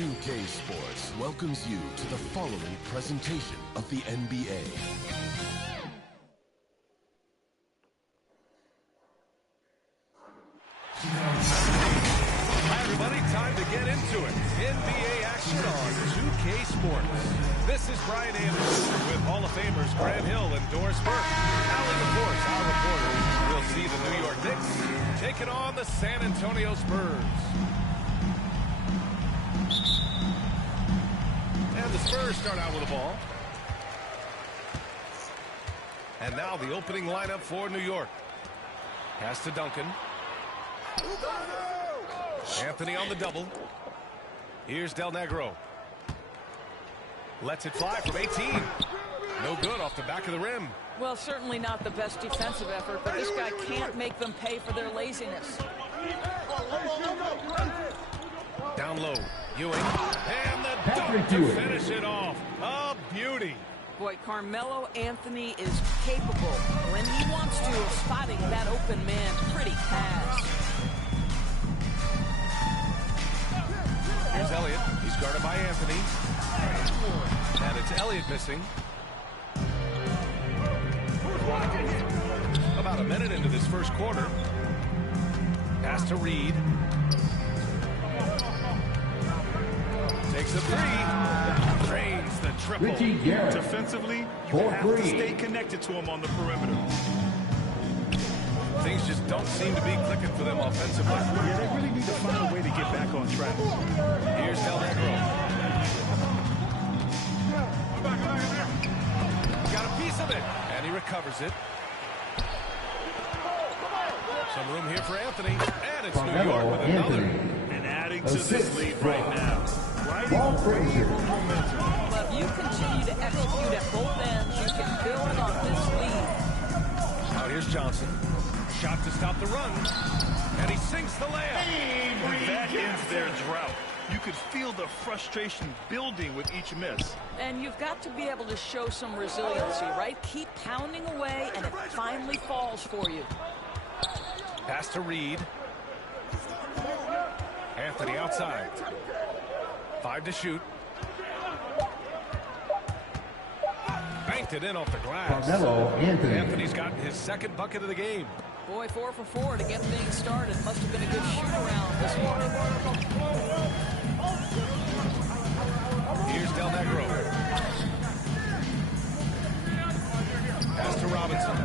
NBA2K Sports welcomes you to the following presentation of the NBA. Hi everybody, time to get into it. NBA action on 2K Sports. This is Brian Anderson with Hall of Famers Grant Hill and Doris Burke. Allie LaForce, our reporters, will see the New York Knicks taking on the San Antonio Spurs. And the Spurs start out with the ball. And now the opening lineup for New York. Pass to Duncan. Anthony on the double. Here's Del Negro. Lets it fly from 18. No good off the back of the rim. Well, certainly not the best defensive effort, but this guy can't make them pay for their laziness. Down low, Ewing. And the dunk to finish it off. A beauty. Boy, Carmelo Anthony is capable, when he wants to, of spotting that open man. Pretty pass. Here's Elliott. He's guarded by Anthony. And it's Elliott missing. About a minute into this first quarter. Pass to Reed. Takes a three. Drains the triple. Defensively, you have to stay connected to him on the perimeter. Things just don't seem to be clicking for them offensively. Yeah, they really need to find a way to get back on track. Here's Del Negro. Got a piece of it. And he recovers it. Some room here for Anthony. And it's New York with another. And adding to this lead right now. Well, if you continue to execute at both ends, you can build on this lead. Now here's Johnson. Shot to stop the run. And he sinks the layup. That ends their drought. You could feel the frustration building with each miss. And you've got to be able to show some resiliency, right? Keep pounding away, and it finally falls for you. Pass to Reed. Anthony outside. 5 to shoot. Banked it in off the glass. Anthony's gotten his second bucket of the game. Boy, 4 for 4 to get things started. Must have been a good shoot-around this morning. Here's Del Negro. Pass to Robinson.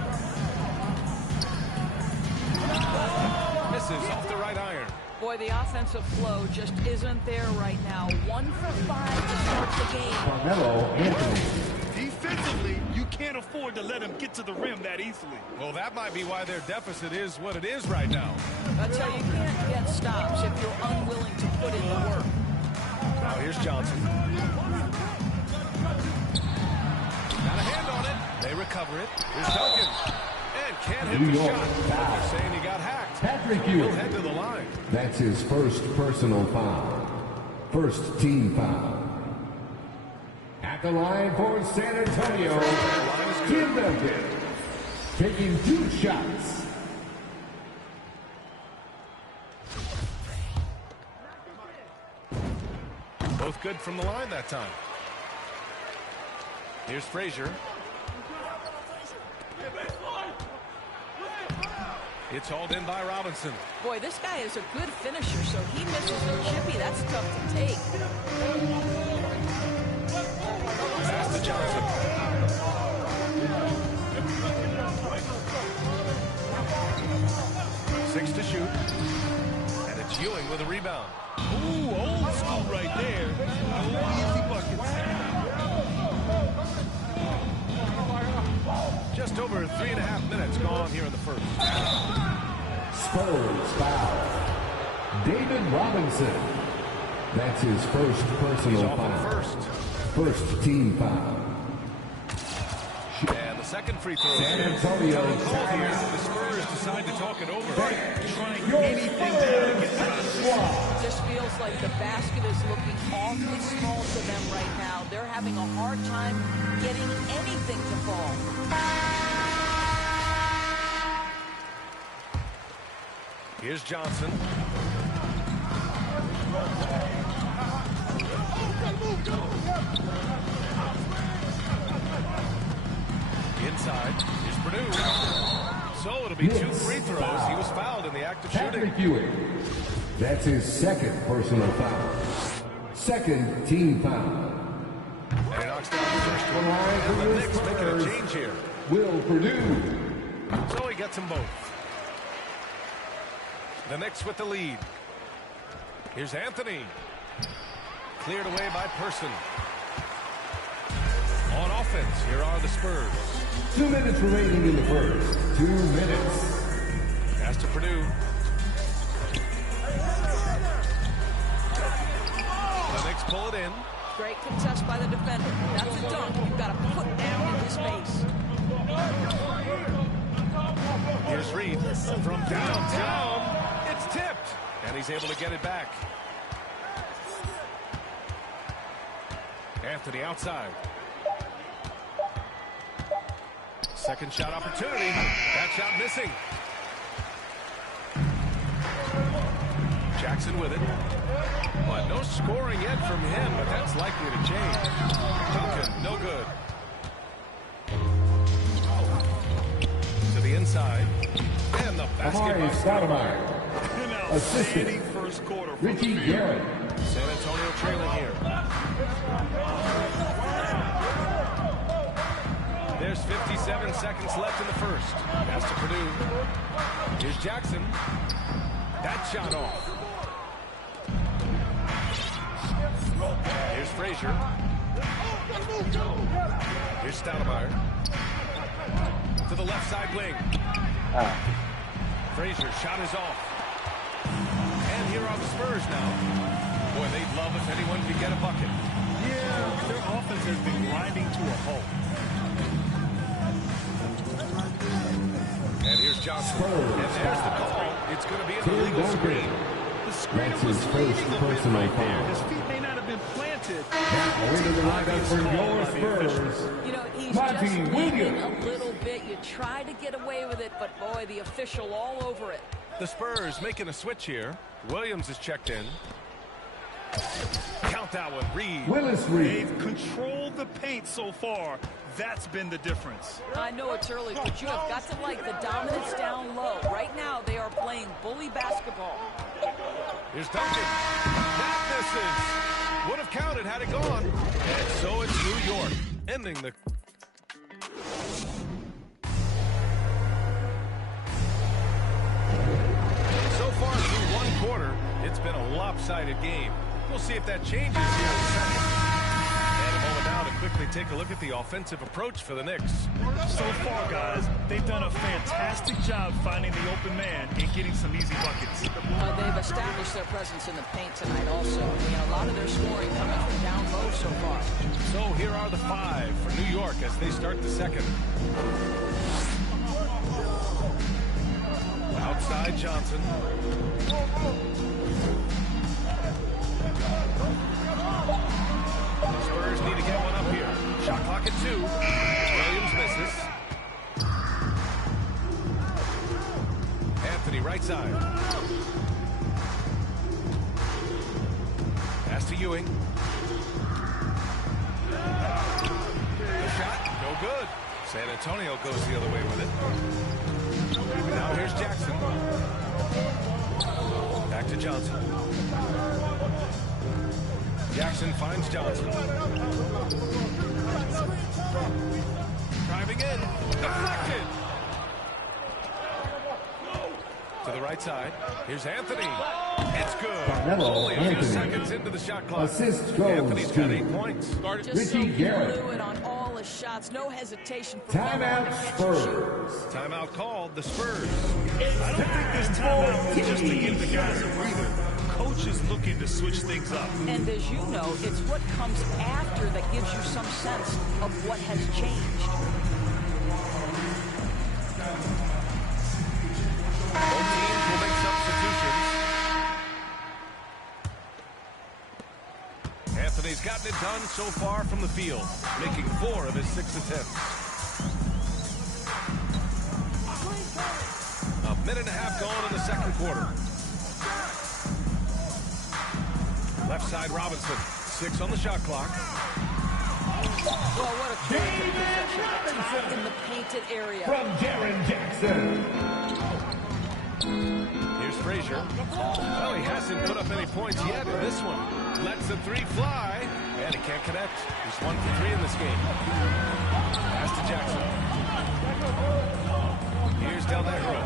Misses off the right iron. Boy, the offensive flow just isn't there right now. 1 for 5 to start the game. Carmelo Anthony. Defensively, you can't afford to let him get to the rim that easily. Well, that might be why their deficit is what it is right now. That's how you can't get stops if you're unwilling to put in the work. Now here's Johnson. Got a hand on it. They recover it. Here's Duncan. And can't hit the shot. They're saying he got hacked. He'll head to the line. That's his first personal foul. First team foul. At the line for San Antonio, Tim Duncan, taking 2 shots. Both good from the line that time. Here's Frazier. It's hauled in by Robinson. Boy, this guy is a good finisher, so he misses the chippy. That's tough to take. Pass to Johnson. Six to shoot. And it's Ewing with a rebound. Ooh, old school right there. No easy buckets. Just over 3.5 minutes gone here in the first. Spurs foul. David Robinson. That's his first personal foul. First team foul. And the second free throw. San Antonio Here, the Spurs decide to talk it over. Trying anything to get out of this. Just feels like the basket is looking awfully small to them right now. They're having a hard time getting anything to fall. Here's Johnson. Inside is Purdue. So it'll be 2 free throws. He was fouled in the act of shooting. That's his second personal foul. Second team foul. And he knocks down the first one. And the Knicks making a change here. Will Purdue. So he gets them both. The Knicks with the lead. Here's Anthony. Cleared away by Person. On offense, here are the Spurs. 2 minutes remaining in the first. 2 minutes. Pass to Purdue. The Knicks pull it in. Great contest by the defender. That's a dunk. You've got to put down in his face. Here's Reed from downtown. It's tipped. And he's able to get it back. Anthony outside. Second shot opportunity. That shot missing. Jackson with it. But no scoring yet from him, but that's likely to change. Duncan, no good. To the inside. And the basket by Assistant. First quarter. Richie Garrett. San Antonio trailing here. There's 57 seconds left in the first. Pass to Purdue. Here's Jackson. That shot off. Here's Frazier. Here's Stoudemire. To the left side wing. Frazier shot is off. And here are the Spurs now. Boy, they'd love if anyone could get a bucket. Yeah, their offense has been grinding to a halt. And here's Johnson. And there's the call. It's going to be an illegal screen. The screen That's was his first leading a bit personal right there. foul. His feet may not have been planted. Now into the lineup for your Spurs. You know, he's Monty just leaving Williams. a little bit. You try to get away with it, but boy, the official all over it. The Spurs making a switch here. Williams is checked in. Count that one. Reed. Willis Reed. They've controlled the paint so far. That's been the difference. I know it's early, but you have got to like the dominance down low. Right now, they are playing bully basketball. Here's Duncan. That misses. Would have counted had it gone. And so it's New York ending the... So far through one quarter, it's been a lopsided game. We'll see if that changes here in a second. And a moment now to quickly take a look at the offensive approach for the Knicks. So far, guys, they've done a fantastic job finding the open man and getting some easy buckets. They've established their presence in the paint tonight also. And a lot of their scoring coming from down low so far. So here are the 5 for New York as they start the second. Outside Johnson. Spurs need to get one up here. Shot clock at 2. Williams misses. Anthony right side. Pass to Ewing. The shot, no good. San Antonio goes the other way with it. Now here's Jackson. Back to Johnson. Jackson finds Johnson. Driving in. Deflected. To the right side. Here's Anthony. It's good. Only a few seconds into the shot clock. Assist goes Anthony's got to 8 points. Just Richie so Garrett. fluid on all his shots. No hesitation. For Timeout Spurs. Timeout called. The Spurs. I don't think this timeout was just to give the guys a breather. Coach is looking to switch things up. And as you know, it's what comes after that gives you some sense of what has changed. Both teams will make substitutions. Anthony's gotten it done so far from the field, making 4 of his 6 attempts. A minute and a half gone in the second quarter. Left side Robinson. 6 on the shot clock. Well, what a terrific possession. Tied in the painted area. From Jaren Jackson. Here's Frazier. Well, he hasn't put up any points yet in this one. Lets the 3 fly, and he can't connect. He's 1 for 3 in this game. Pass to Jackson. Here's Del Negro.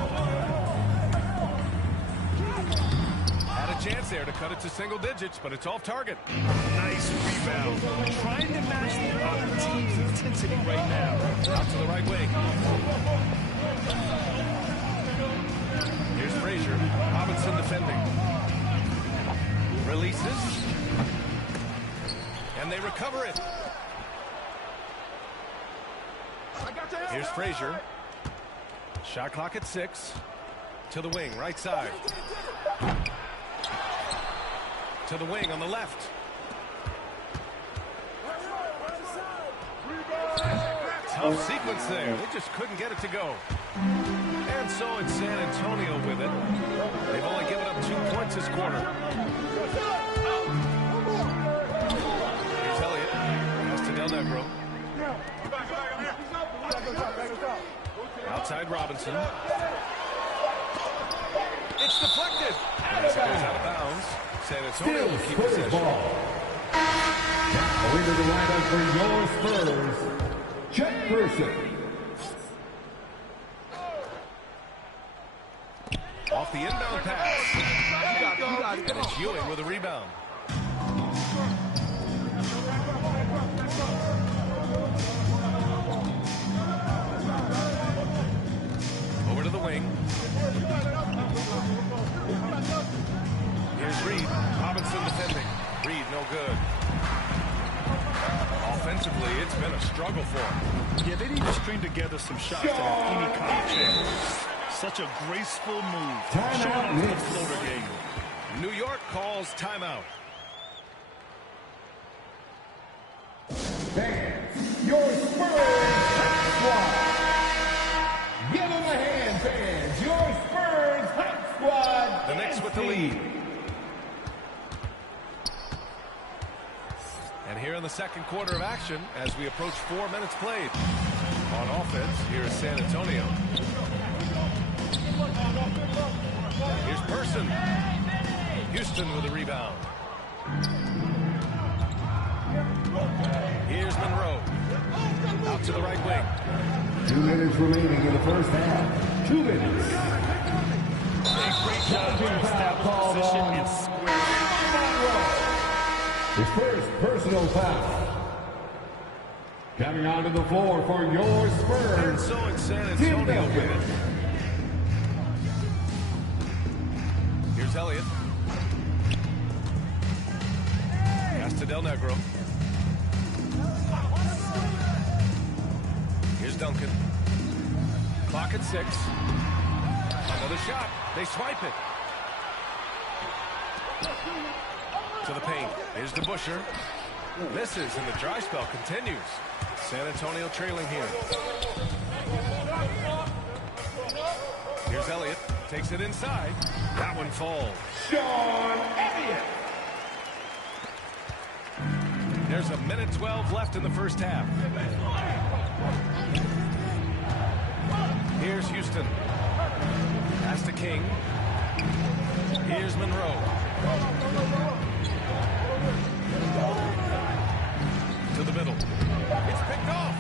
Had a chance there to cut it to single digits, but it's off target. Nice rebound. Trying to match the other team's intensity right now. Out to the right wing. Here's Frazier. Robinson defending. Releases. And they recover it. Here's Frazier. Shot clock at 6. To the wing, right side. To the wing on the left. Tough sequence there. They just couldn't get it to go. And so it's San Antonio with it. They've only given up 2 points this quarter. Here's Elliott. Pass to Del Negro. Outside Robinson. It's deflected. And as it goes out of bounds, San Antonio will keep possession. Now into the lineup for your Spurs, Chet Person. Off the inbound pass. And it's Ewing with a rebound. Over to the wing. Here's Reed. Robinson defending. Reed no good. Offensively, it's been a struggle for him. Yeah, they need to string together some shots to have any kind of chance. Such a graceful move. Timeout, the Knicks. floater game. New York calls timeout. Fans, your Spurs Squad. Give them a hand, fans. Your Spurs Hot Squad. The Knicks with the lead. And here in the second quarter of action, as we approach 4 minutes played. On offense, here is San Antonio. Here's Person. Houston with a rebound. Here's Monroe. Out to the right wing. 2 minutes remaining in the first half. 2 minutes. Great job to establish position and square. His first personal foul. Coming onto the floor for your And Spurs. so it's San Antonio with it. Here's Elliott. Pass to Del Negro. Here's Duncan. Clock at 6. Another shot. They swipe it. To the paint. Here's DeBusschere. Misses, and the dry spell continues. San Antonio trailing here. Here's Elliott. Takes it inside. That one falls. Sean Elliott. There's 1:12 left in the first half. Here's Houston. Pass to King. Here's Monroe. To the middle. It's picked off.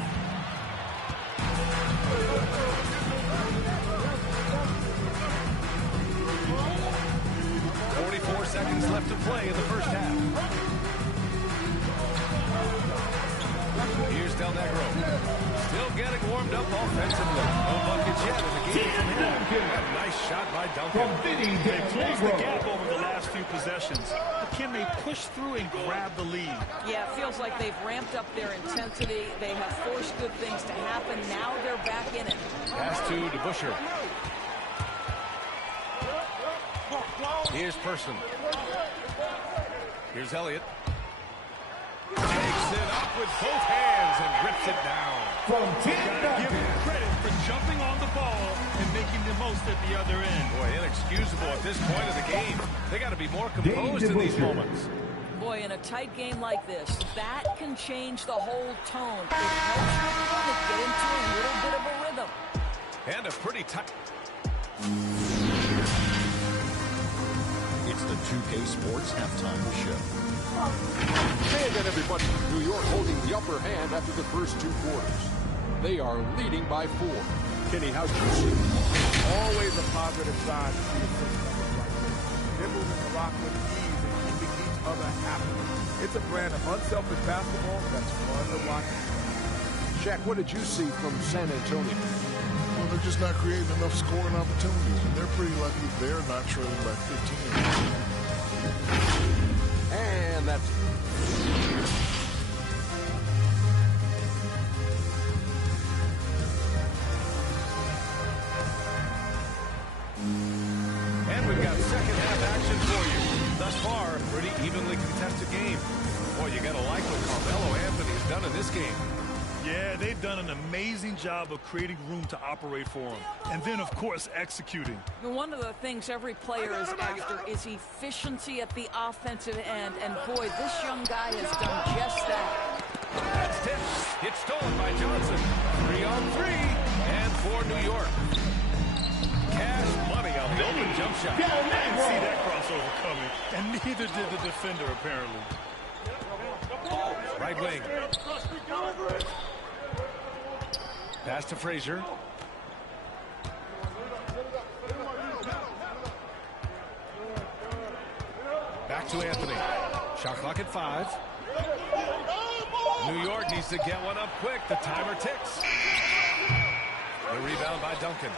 Seconds left to play in the first half. Here's Del Negro. Still getting warmed up offensively. No buckets yet in the game from him. A nice shot by Duncan. They closed the gap over the last few possessions. But can they push through and grab the lead? Yeah, it feels like they've ramped up their intensity. They have forced good things to happen. Now they're back in it. Pass to DeBusschere. Here's Person. Here's Elliott. Takes it up with both hands and rips it down. From Give him credit for jumping on the ball and making the most at the other end. Boy, inexcusable at this point of the game. They got to be more composed in these moments. Boy, in a tight game like this, that can change the whole tone. It helps your opponent get into a little bit of a rhythm. And a pretty tight. It's the 2K Sports Halftime Show. And then everybody, New York holding the upper hand after the first 2 quarters. They are leading by 4. Kenny, how's you see? Always a positive sign to see a system like this. They're moving the rock with ease and keeping each other happy. It's a brand of unselfish basketball that's fun to watch. Shaq, what did you see from San Antonio? Well, they're just not creating enough scoring opportunities, and they're pretty lucky they're not trailing by 15. And that's... And we've got second half action for you. Thus far, a pretty evenly contested game. Boy, you got to like what Carmelo Anthony's done in this game. Yeah, they've done an amazing job of creating room to operate for him. And then, of course, executing. One of the things every player is after is efficiency at the offensive end. And, boy, this young guy has done just that. That's tipped. It's stolen by Johnson. 3-on-3. And for New York. Cash money on the open jump shot. I didn't see that crossover coming. And neither did the defender, apparently. Right wing. Pass to Frazier. Back to Anthony. Shot clock at 5. New York needs to get one up quick. The timer ticks. The rebound by Duncan.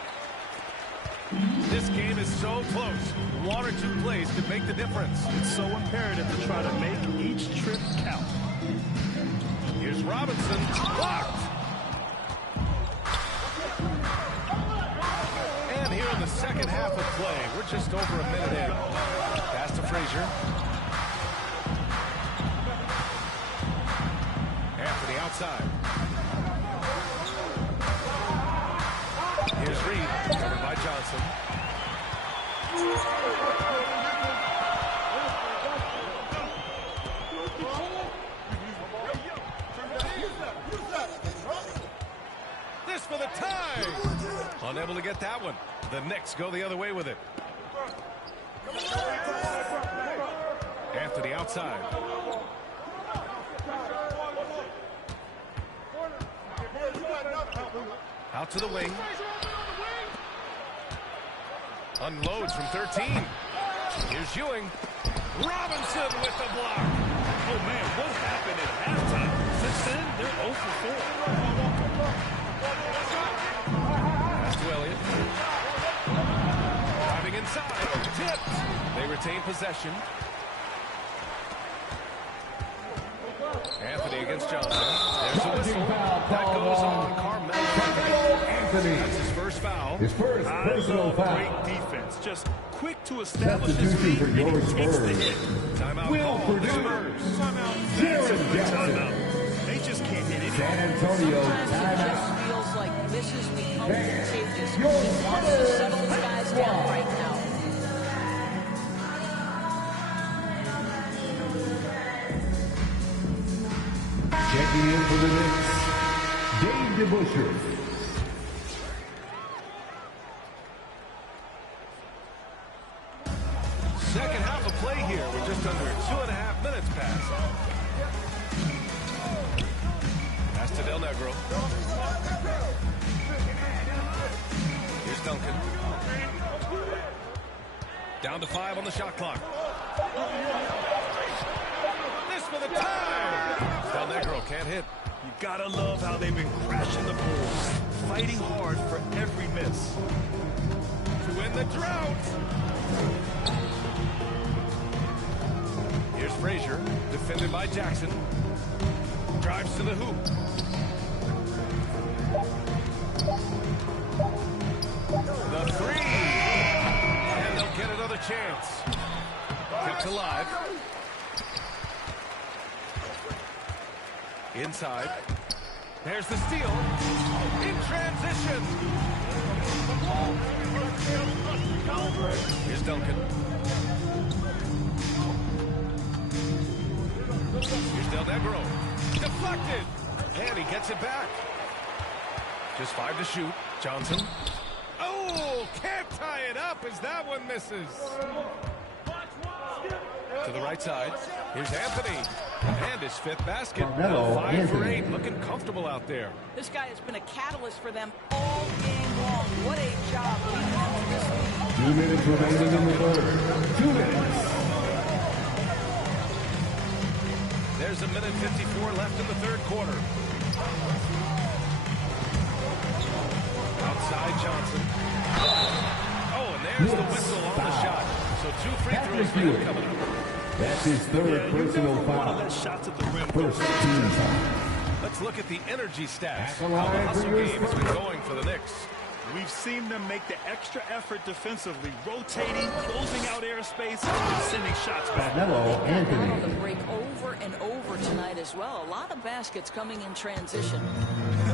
This game is so close. 1 or 2 plays could make the difference. It's so imperative to try to make each trip count. Here's Robinson. Blocked. And here in the second half of play, we're just over a minute in. Pass to Frazier. Anthony outside. Here's Reed, covered by Johnson. This for the tie. Unable to get that one. The Knicks go the other way with it. Anthony outside. Out to the wing. Unloads from 13. Here's Ewing. Robinson with the block. Oh, man, what happened at halftime? Since then, they're 0 for 4. Pass to Elliott. Driving inside. Tipped. They retain possession. Anthony against Johnson. There's a whistle. That goes on Carmelo Anthony. That's his first foul. His first personal foul. Great defense. Just quick to establish his Substitution feet for your and he takes the Spurs. hit. Timeout Will call. produce. Spurs. Timeout. That's a good timeout. They just can't hit anything. San Antonio Sometimes it just timeout. feels like misses become Fans, contagious. He your wants to settle his guys down right now. Checking in for the Knicks, Dave DeBusschere. Second half of play here with just under 2.5 minutes passed. Pass to Del Negro. Here's Duncan. Down to 5 on the shot clock. This for the tie. Del Negro can't hit. You gotta love how they've been crashing the Bulls, fighting hard for every miss. To win the drought. Here's Frazier, defended by Jackson. Drives to the hoop. The 3. And they'll get another chance. Kept alive. Inside. There's the steal. In transition. Here's Duncan. Here's Del Negro. Deflected. And he gets it back. Just 5 to shoot. Johnson. Oh, can't tie it up as that one misses. To the right side. Here's Anthony. And his 5th basket. 5 for 8. Looking comfortable out there. This guy has been a catalyst for them all game long. What a job leading them to this lead. 2 minutes remaining in the third. 2 minutes. There's a minute 54 left in the third quarter. Outside Johnson. Oh, and there's the whistle on the shot. So 2 free throws for him coming up. That's his third personal foul. First team foul. Let's look at the energy stats. The How the hustle game has been going for the Knicks. We've seen them make the extra effort defensively, rotating, closing out airspace, and sending shots back. Anthony. On the break over and over tonight as well. A lot of baskets coming in transition.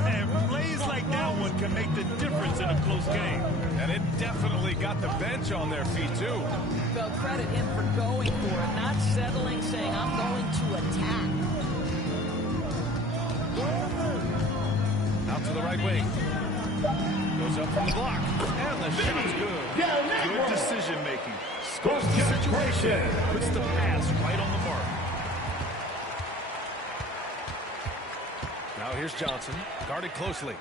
And plays like that one can make the difference in a close game. And it definitely got the bench on their feet, too. Well, credit him for going for it, not settling, saying, I'm going to attack. Out to the right wing. Goes up from the block. And the shot's good. Good decision-making. Scopes the situation. Puts the pass right on the mark. Now here's Johnson. Guarded closely.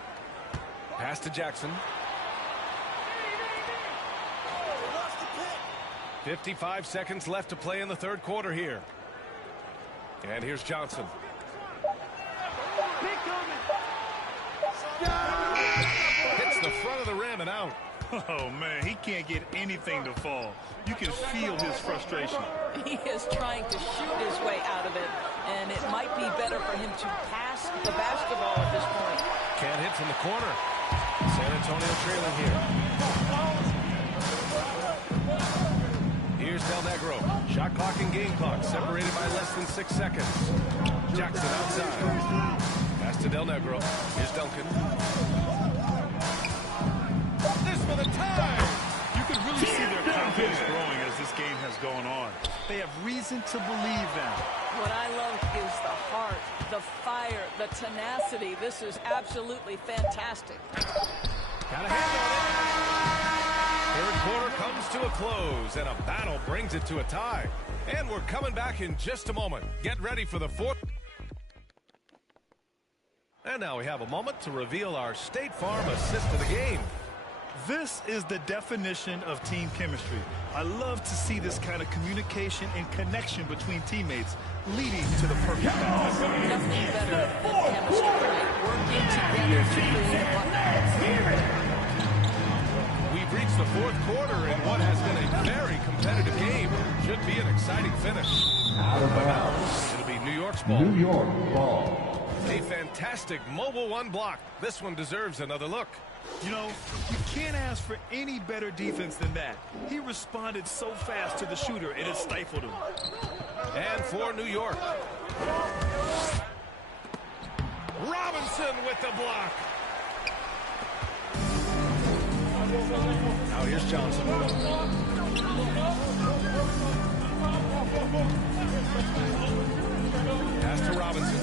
Pass to Jackson. 55 seconds left to play in the third quarter here. And here's Johnson. Hits the front of the rim and out. Oh, man, he can't get anything to fall. You can feel his frustration. He is trying to shoot his way out of it, and it might be better for him to pass the basketball at this point. Can't hit from the corner. San Antonio trailing here. Here's Del Negro. Shot clock and game clock separated by less than 6 seconds. Jackson outside. Pass to Del Negro. Here's Duncan. This for the tie. You can really see their confidence growing as this game has gone on. They have reason to believe that. What I love is the heart, the fire, the tenacity. This is absolutely fantastic. Got a hand on it. Third quarter comes to a close, and a battle brings it to a tie. And we're coming back in just a moment. Get ready for the fourth. And now we have a moment to reveal our State Farm assist of the game. This is the definition of team chemistry. I love to see this kind of communication and connection between teammates leading to the perfect pass. Nothing better than chemistry, working together to create what. We've reached the fourth quarter in what has been a very competitive game. Should be an exciting finish. Out of bounds. It'll be New York's ball. New York ball. A fantastic mobile one block. This one deserves another look. You know, you can't ask for any better defense than that. He responded so fast to the shooter, it has stifled him. And for New York. Robinson with the block. Now here's Johnson. Pass to Robinson.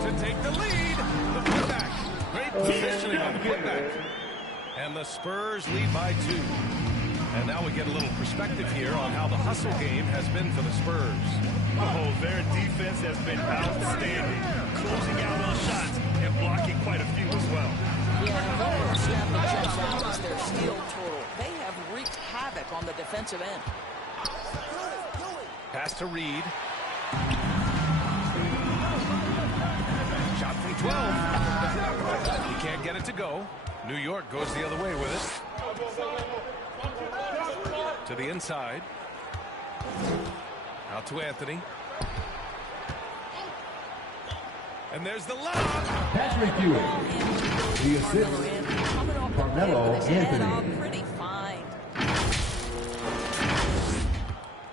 To take the lead. The putback. Great positioning on the putback. And the Spurs lead by 2. And now we get a little perspective here on how the hustle game has been for the Spurs. Oh, their defense has been outstanding. Closing out on shots and blocking quite a few as well. Yeah, the stat that jumps out is their steal total. They have wreaked havoc on the defensive end. Pass to Reed. Shot from 12. He can't get it to go. New York goes the other way with it. To the inside. Out to Anthony. And there's the lob. Patrick Ewing. The assist. Carmelo Anthony. Pretty fine.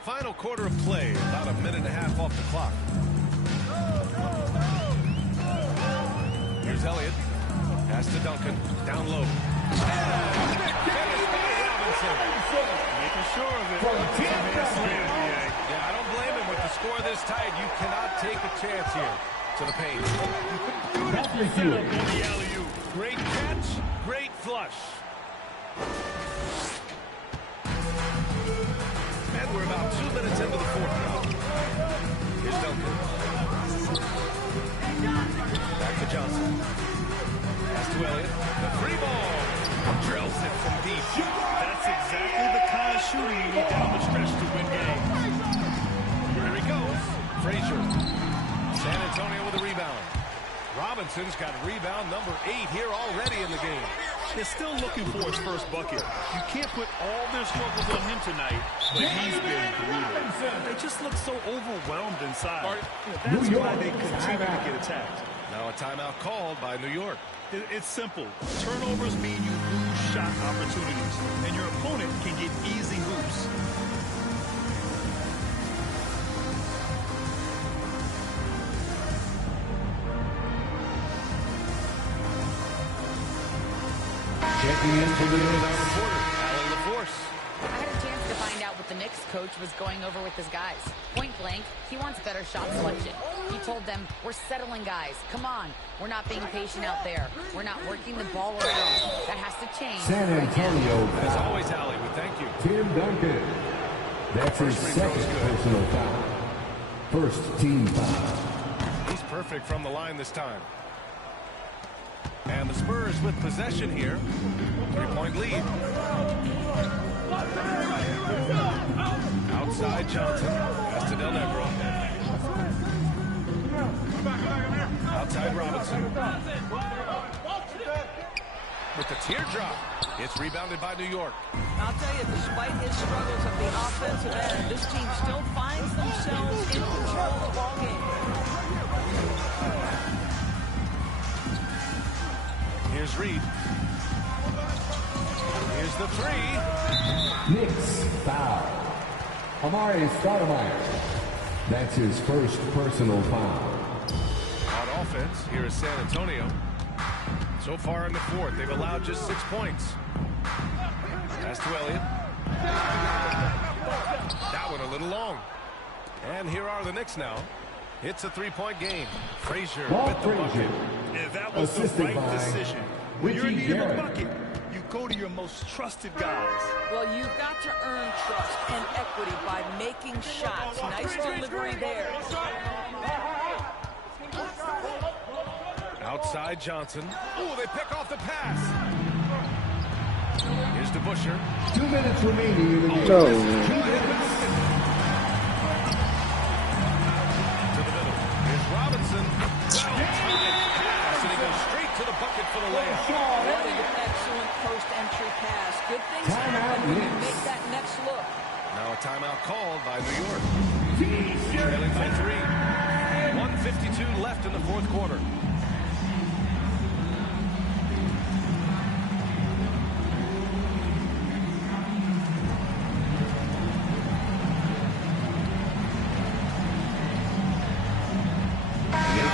Final quarter of play. About a minute and a half off the clock. Here's Elliott. Pass to Duncan. Down low. Finish by Robinson. Making sure of it. From Yeah, I don't blame him. With the score this tight, you cannot take a chance here. To the paint. Beautiful setup on the alley-oop. Great catch, great flush. And we're about 2 minutes into the fourth quarter. Here's Duncan. Back to Johnson. Pass to Elliott. The free ball. Drills it from deep. That's exactly the kind of shooting you need down the stretch to win games. Here he goes. Frazier. San Antonio with a rebound. Robinson's got rebound number 8 here already in the game. They're still looking for his first bucket. You can't put all their struggles on him tonight, but he's been brutal. They just look so overwhelmed inside. That's why they continue to get attacked. Now a timeout called by New York. It's simple. Turnovers mean you lose shot opportunities, and your opponent can get easy hoops. Checking into the Knicks. I had a chance to find out what the Knicks coach was going over with his guys. Point blank, he wants better shot selection. He told them, we're settling guys. Come on. We're not being patient out there. We're not working the ball around. That has to change. San Antonio. As always, Allie, we thank you. Tim Duncan. That's his second personal foul. First team foul. He's perfect from the line this time. And the Spurs with possession here. 3-point lead. Outside Johnson. Pass to Del Negro. Outside Robinson. With the teardrop. It's rebounded by New York. I'll tell you, despite his struggles at the offensive end, this team still finds themselves in control of the ball game. Here's Reed. Here's the three. Knicks foul. Amari Stoudemire. That's his first personal foul. On offense, here is San Antonio. So far in the fourth, they've allowed just 6 points. Pass to Elliott. That one a little long. And here are the Knicks now. It's a 3-point game. Frazier with the bucket. And that was the right decision. When you're in need of a bucket, you go to your most trusted guys. Well, you've got to earn trust and equity by making shots. Nice delivery there. Outside Johnson. Ooh, they pick off the pass. Here's DeBuscher. 2 minutes remaining in the game. To the middle. Here's Robinson. Well-timed pass, and he goes straight to the bucket for the layup. What an excellent post-entry pass. Good things happen when you make that next look. Now a timeout called by New York. Trailing by 3. 1:52 left in the fourth quarter.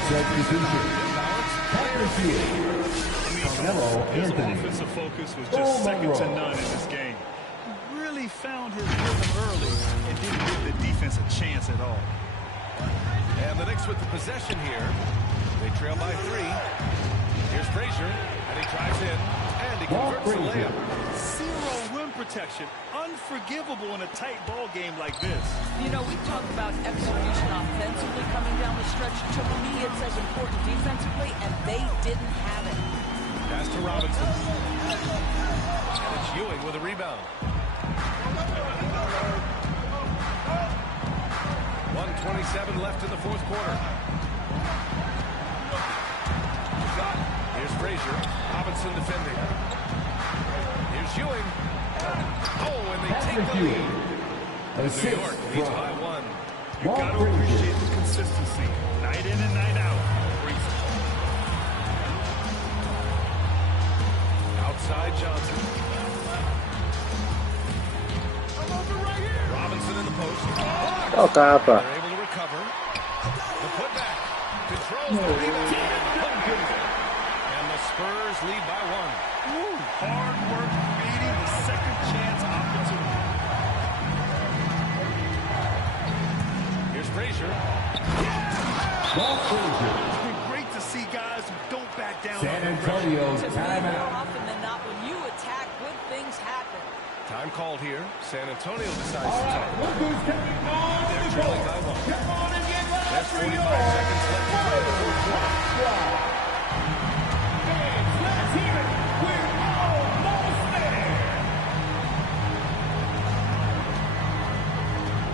Substitution. Carmelo Anthony. Offensive focus was just second to none in this game. He really found his rhythm early and didn't give the defense a chance at all. And the Knicks with the possession here. They trail by 3. Here's Frazier, and he drives in, and he converts the layup. Zero rim protection. Unforgivable in a tight ball game like this. You know, we talk about execution offensively coming down the stretch. To me, it's as important defensively, and they didn't have it. Pass to Robinson. And it's Ewing with a rebound. 1:27 left in the fourth quarter. Here's Frazier. Robinson defending. Here's Ewing. Oh, and they take the lead. New York leads by 1. You got to appreciate the consistency. Night in and night out. Outside Johnson. Robinson in the post. Oh, capa. They're able to recover. The putback. Controls the rebound. And the Spurs lead by 1. Ooh, hard work creating the second chance opportunity. Frazier. It's been great to see guys who don't back down. San Antonio timeout. More often than not, when you attack, good things happen. Time called here. San Antonio decides to talk. Look who's coming on They're the trailing board. by one. Come on and get loud There's for 45 yours. seconds left to play in the fourth quarter. Fans, let's hear it. We're almost there.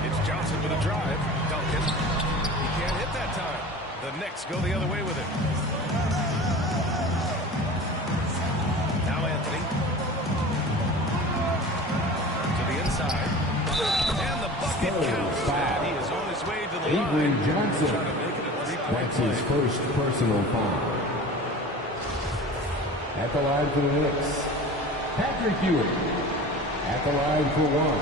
It's Johnson with a drive. Duncan. He can't hit that time. The Knicks go the other way with it. Now Anthony. To the inside. And the bucket counts. And he is on his way to the Avery line. Johnson. Trying to make it a three-point That's play. his first personal foul. At the line for the Knicks, Patrick Ewing. At the line for one.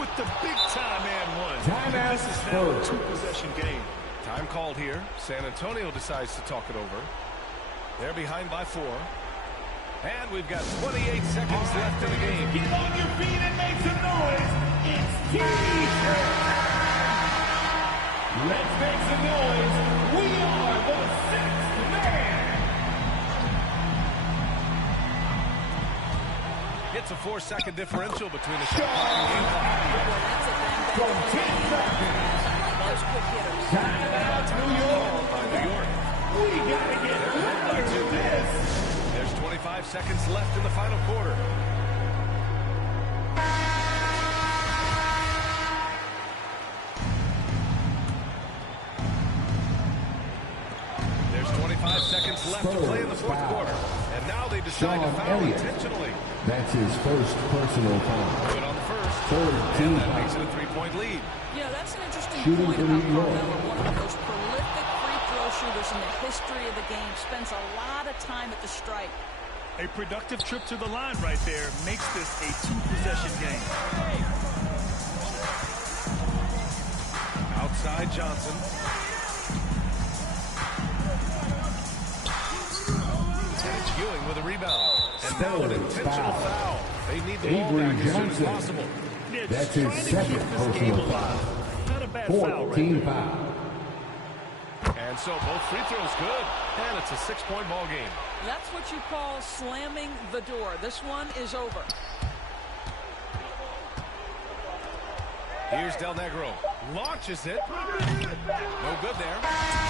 With the big-time and one. Timeout, This is now a Spurs. two-possession game. Time called here. San Antonio decides to talk it over. They're behind by 4. And we've got 28 seconds left in the game. Get on your feet and make some noise. It's T-shirt. Let's make some noise. We are the sixth man. It's a 4-second differential between the shot clock and game clock. From 10 seconds. Those quick hitters. Timeout, New York. By New York. We gotta get louder to this. There's 25 seconds left in the final quarter. There's 25 seconds left to play in the fourth quarter. And now they decide to Sean foul Elliott. intentionally. That's his first personal foul. Good on the first. Third team And that foul. makes it a 3-point lead. Yeah, that's an interesting Shooting point for about New York. Carmelo, one of the most prolific free throw shooters in the history of the game. Spends a lot of time at the stripe. A productive trip to the line right there makes this a two-possession game. Outside Johnson. And it's Ewing with a rebound. And now an Spurs intentional foul. foul. They need the ball Avery back as soon as Johnson. possible. Yeah, That's just his trying to keep second this personal game foul. alive. Not a bad foul Fourth right team there. foul. And so both free throws good. And it's a 6-point ball game. That's what you call slamming the door. This one is over. Here's Del Negro. Launches it. No good there.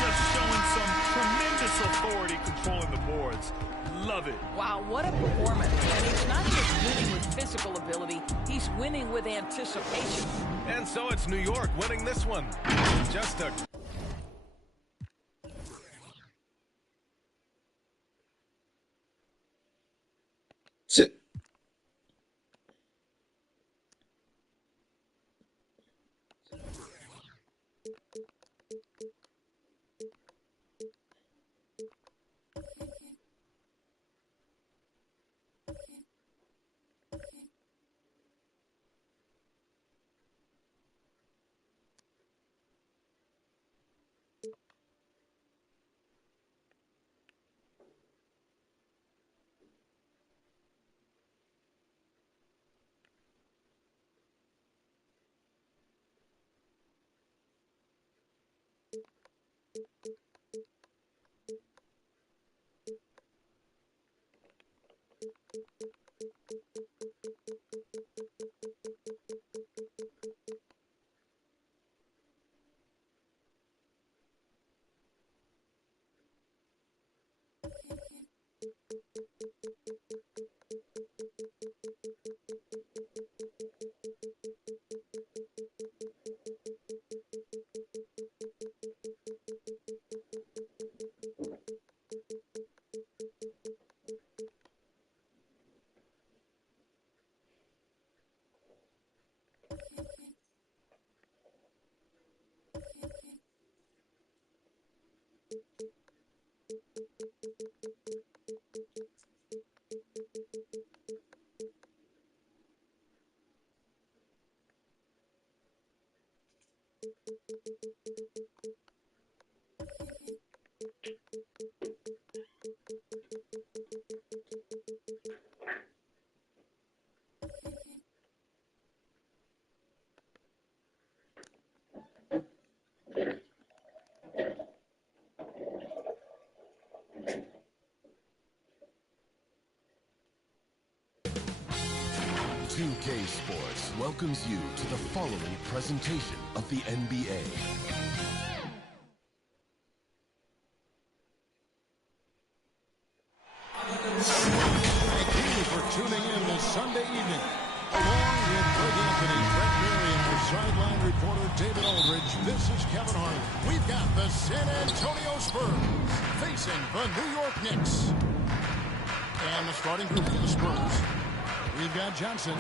Just showing some tremendous authority controlling the boards. Love it. Wow, what a performance. And he's not just winning with physical ability, he's winning with anticipation. And so it's New York winning this one. Just a... Sit. 2K Sports welcomes you to the following presentation of the NBA. Thank you for tuning in this Sunday evening. Along with Greg Anthony, Brett Berry, and our sideline reporter David Aldridge, this is Kevin Harlan. We've got the San Antonio Spurs facing the New York Knicks. And the starting group for the Spurs. We've got Johnson.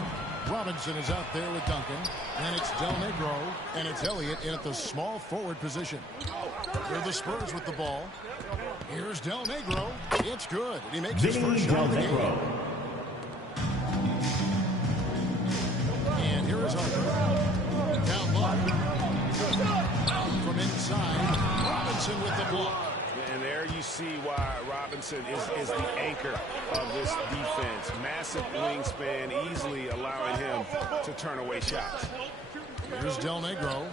Robinson is out there with Duncan. Then it's Del Negro, and it's Elliott in at the small forward position. Here are the Spurs with the ball. Here's Del Negro. It's good. And he makes his first shot of the game. And here is Harper. Down low. From inside, Robinson with the block. And there you see why Robinson is the anchor of this defense. Massive wingspan, easily allowing him to turn away shots. Here's Del Negro.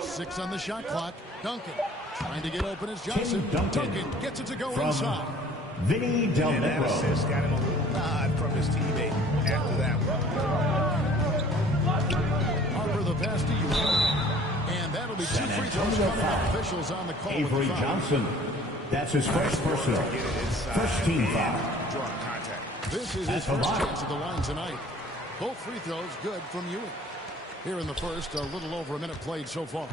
6 on the shot clock. Duncan trying to get open as Johnson. Duncan gets it to go inside. Vinny Del And that assist got him a little nod from his teammate after that one. Harper the pass to you. And that'll be 2 free throws coming up. Officials on the call. Avery Johnson. That's his first personal. First team foul. This is his first chance at the line tonight. Both free throws good from Ewing. Here in the first, a little over a minute played so far.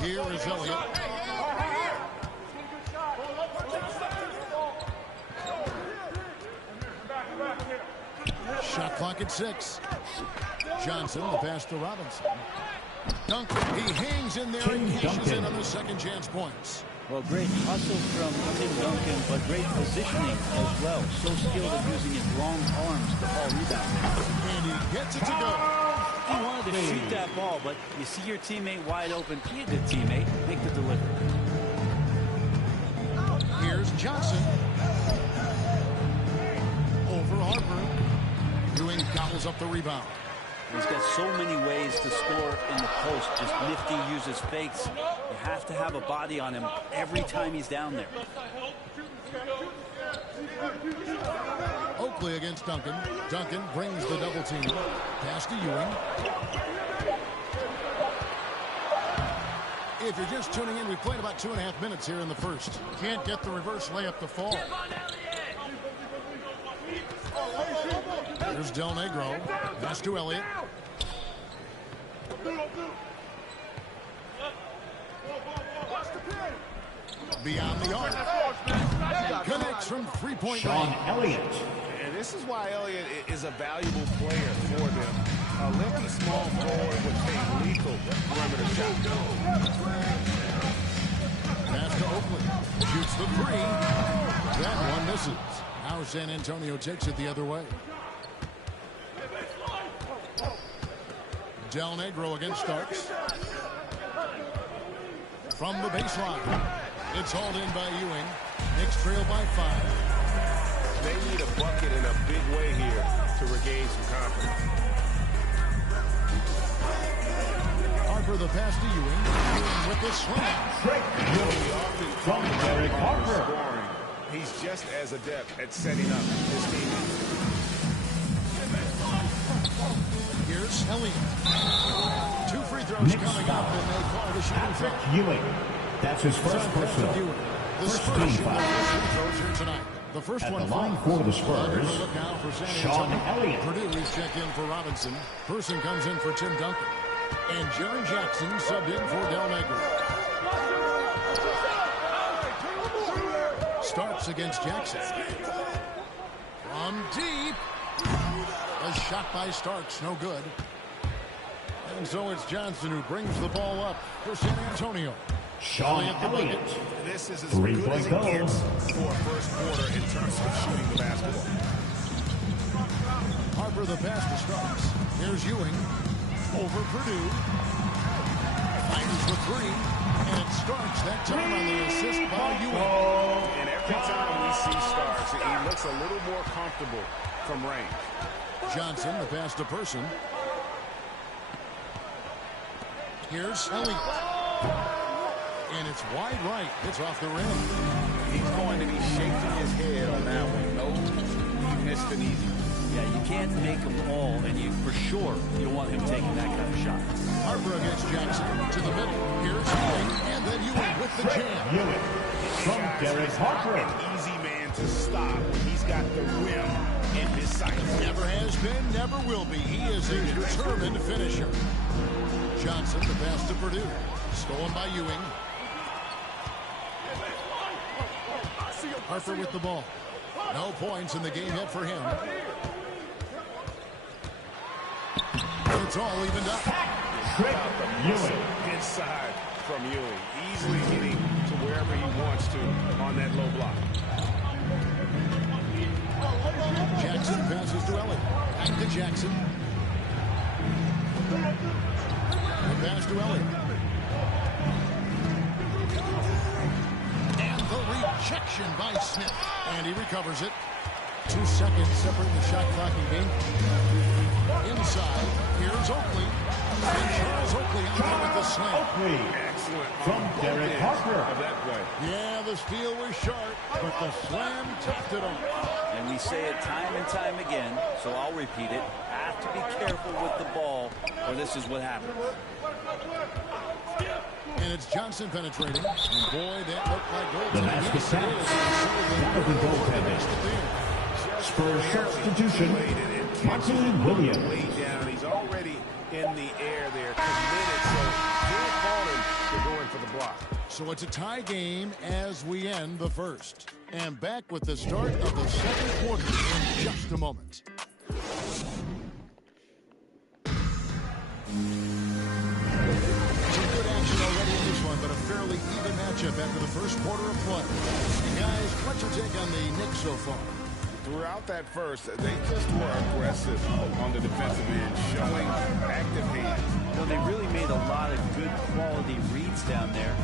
Here is Elliott. Shot clock at 6. Johnson, the pass to Robinson. Duncan, he hangs in there and cashes in on the second chance points. Well, great hustle from Tim Duncan, but great positioning as well. So skilled at using his long arms to haul rebounds. And he gets it to go. He wanted to shoot that ball, but you see your teammate wide open. Be a good teammate. Make the delivery. Here's Johnson. Over Harper. Ewing gobbles up the rebound. He's got so many ways to score in the post. Just nifty, uses fakes. You have to have a body on him every time he's down there. Oakley against Duncan. Duncan brings the double team. Pass to Ewing. If you're just tuning in, we played about 2.5 minutes here in the first. Can't get the reverse layup to fall. Here's Del Negro. Pass to Elliott. Beyond the arc. Connects from three-point range. Elliott. And this is why Elliott is a valuable player for them. A lefty small forward with a lethal perimeter shot. Pass to Oakley. Shoots the 3. That one misses. Now San Antonio takes it the other way. Del Negro against Starks. From the baseline. It's hauled in by Ewing. Knicks trail by 5. They need a bucket in a big way here to regain some confidence. Harper the pass to Ewing. Ewing with the slam. From Derek Harper. He's just as adept at setting up his teammates. Here's Elliott. 2 free throws coming up, and they call the shooting foul. Ewing. That's his first personal. First team foul. The first at one the line for the Spurs, Sean Elliott. Purdue is checked in for Robinson. Person comes in for Tim Duncan. And Jaren Jackson subbed in for Del Negro. Starks against Jackson. From deep. A shot by Starks, no good. And so it's Johnson who brings the ball up for San Antonio. Sean Elliott. This is as good as it gets for first quarter in terms of shooting the basketball. Harper the pass to Starks. Here's Ewing. Over Purdue. Finds the 3. And it starts that time on the assist by Ewing. And every time we see Starks, he looks a little more comfortable from range. Johnson, the pass to Person. Here's Elliott. And it's wide right. It's off the rim. He's going to be shaking his head on that one. No, he missed an easy one. Yeah, you can't make them all, and you for sure you want him taking that kind of shot. Harper against Jackson to the middle. Here's Ewing, and then Ewing with the jam. Ewing from Derek Harper. An easy man to stop. He's got the rim in his sights. Never has been, never will be. He is a determined finisher. Johnson, the pass to Purdue. Stolen by Ewing. Harper with the ball. No points in the game yet for him. It's all evened up. Ewing. Inside from Ewing. Easily getting to wherever he wants to on that low block. Jackson passes to Ellie. Back to Jackson. The pass to Ellie. And the rejection by Smith. And he recovers it. 2 seconds separating the shot clock and game. Inside, here's Oakley. And Charles Oakley on there with the slam. Excellent. From Derek Harper. Of that play. Yeah, the steal was sharp, but the slam topped it off. And we say it time and time again, so I'll repeat it. Have to be careful with the ball, or this is what happens. And it's Johnson penetrating. And boy, that looked like goal. The basket pass. That was the goaltender. Spurs substitution. Martin Williams. Way down. He's already in the air there, committed, so can't fault him for going for the block. So it's a tie game as we end the first. And back with the start of the second quarter in just a moment. Some good action already in this one, but a fairly even matchup after the first quarter of play. And guys, what's your take on the Knicks so far? Throughout that first, they just were aggressive on the defensive end, showing active hands. Well, they really made a lot of good quality reads down there.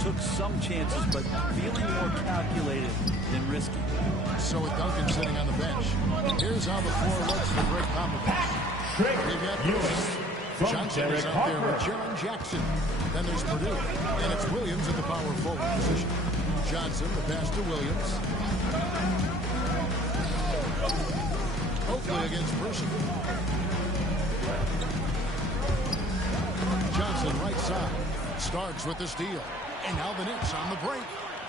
Took some chances, but feeling more calculated than risky. So with Duncan sitting on the bench, here's how the floor looks for Greg Popovich. They've got Johnson is out there with Jaron Jackson. Then there's Purdue, and it's Williams at the power forward position. Johnson, the pass to Williams. Oakley against Person. Johnson right side. Starks with the steal. And now the Knicks on the break.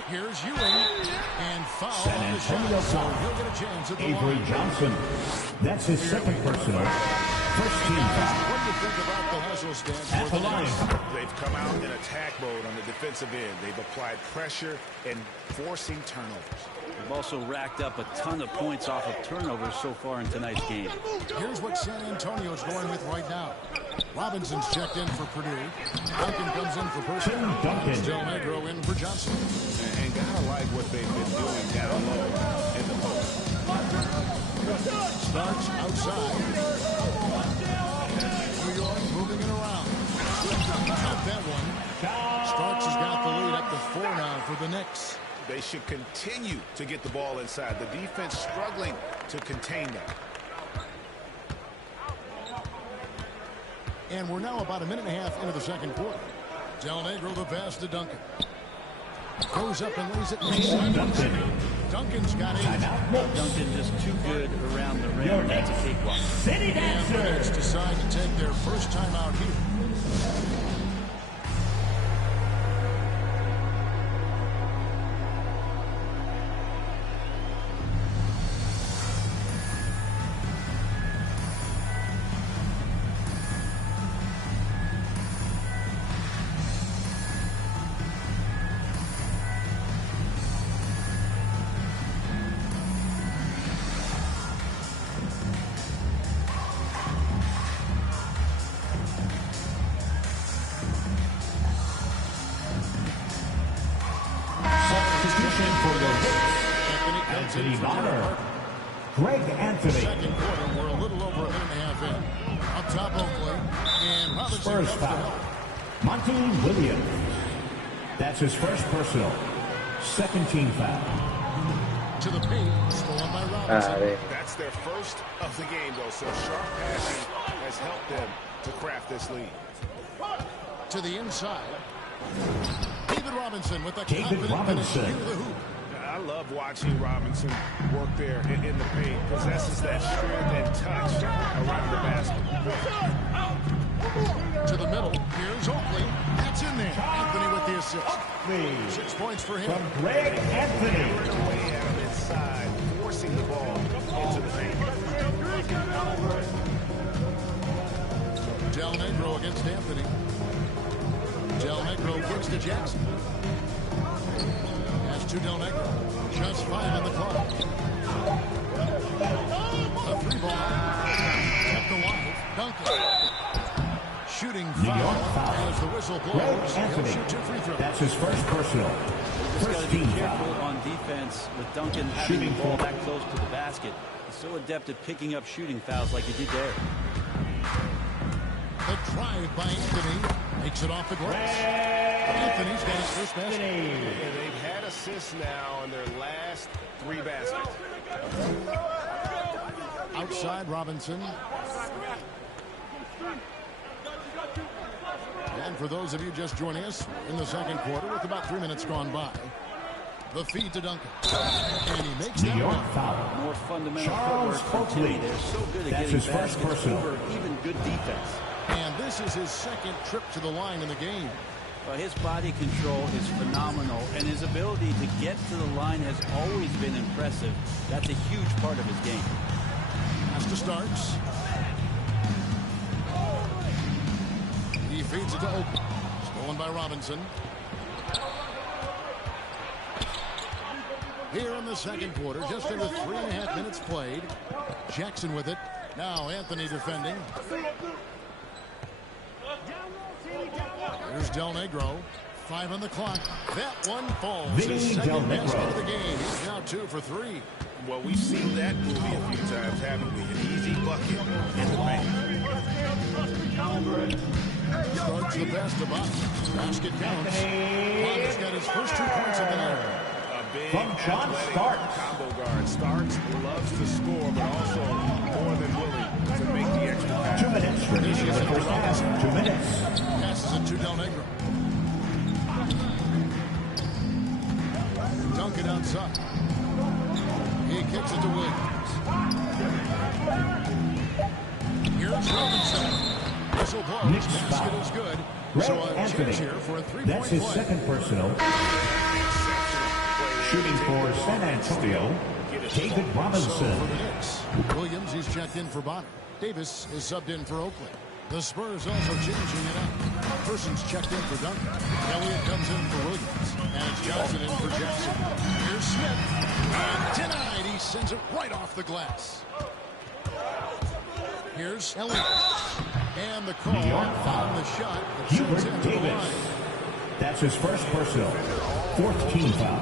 Here's Ewing. And foul on the shot. So he'll get a chance at the Avery line. Johnson. That's his second personal. First team foul. What do you think about the hustle stance At for the the line. Knicks? They've come out in attack mode on the defensive end. They've applied pressure and forcing turnovers. They've also racked up a ton of points off of turnovers so far in tonight's game. Here's what San Antonio's going with right now. Robinson's checked in for Purdue. Duncan comes in for Person. Duncan. Del Negro in for Johnson. And gotta like what they've been doing down low in the post. Starks outside. New York moving it around. Not that one. Starks has got the lead up to 4 now for the Knicks. They should continue to get the ball inside. The defense struggling to contain them. And we're now about a minute and a half into the second quarter. Del Negro the pass to Duncan. Goes up and lays it inside. Duncan's got 8. Duncan just too good around the rim. That's a cakewalk. And the Knicks decide to take their first time out here. Anthony Bonner. Greg Anthony. Second quarter, we're a little over a minute and a half in. Up top, Oakley. And Robinson. Spurs foul. Monty Williams. That's his first personal. Second team foul. To the paint, stolen by Robinson. That's their first of the game, though, so sharp passing has helped them to craft this lead. To the inside. Keep it David Robinson with the David Robinson. Finish near the hoop. I love watching Robinson work there in the paint. Possesses that strength and touch around the basket. To the middle. Here's Oakley. That's in there. Anthony with the assist. 6 points for him. From Greg Anthony. Way out inside, forcing the ball into the paint. Del Negro against Anthony. Del Negro gives to Jackson. Has to Del Negro. Just 5 on the clock. A 3-ball. Kept alive. Duncan. Shooting foul as the whistle blows. He'll shoot 2 free throws. That's his first personal. He's got to be careful on defense with Duncan having the ball that close to the basket. He's so adept at picking up shooting fouls like he did there. The drive by Anthony makes it off the glass. Anthony's got his first basket. And they've had assists now on their last 3 baskets. Outside Robinson. And for those of you just joining us in the second quarter with about 3 minutes gone by, the feed to Duncan. And he makes that one. Foul. More fundamental Charles footwork from Timmy. They're so good at getting baskets over even good defense. And this is his second trip to the line in the game. Well, his body control is phenomenal, and his ability to get to the line has always been impressive. That's a huge part of his game. Pass to Starks. He feeds it to Oakley. Stolen by Robinson. Here in the second quarter, just under 3.5 minutes played. Jackson with it. Now Anthony defending. Here's Del Negro. 5 on the clock. That one falls. His second basket of the game. He's now 2 for 3. Well, we've seen that movie a few times, haven't we? An easy bucket in the paint. Starts the best of us. Basket counts. Bonner's got his first 2 points of the night. From John Starks. Combo guard. Starks loves to score, but also more than willing to make the extra pass. 2 minutes remaining in the first half. 2 minutes. Passes it to Del Negro. Duncan outside. He kicks it to Williams. Here's Robinson. Whistle blows. Knicks Basket foul. is good. Greg So a Anthony. chance here for a 3-point That's his play. second personal. Shooting for San Antonio, David So Robinson. for the Knicks, Williams, he's checked in for Bonner. Davis is subbed in for Oakley. The Spurs also changing it up. Persons checked in for Duncan. Elliott comes in for Williams. And it's Johnson in for Jackson. Here's Smith. Denied. He sends it right off the glass. Here's Elliott. And the call on the shot that shoots into the line. That's his first personal. 4th team foul.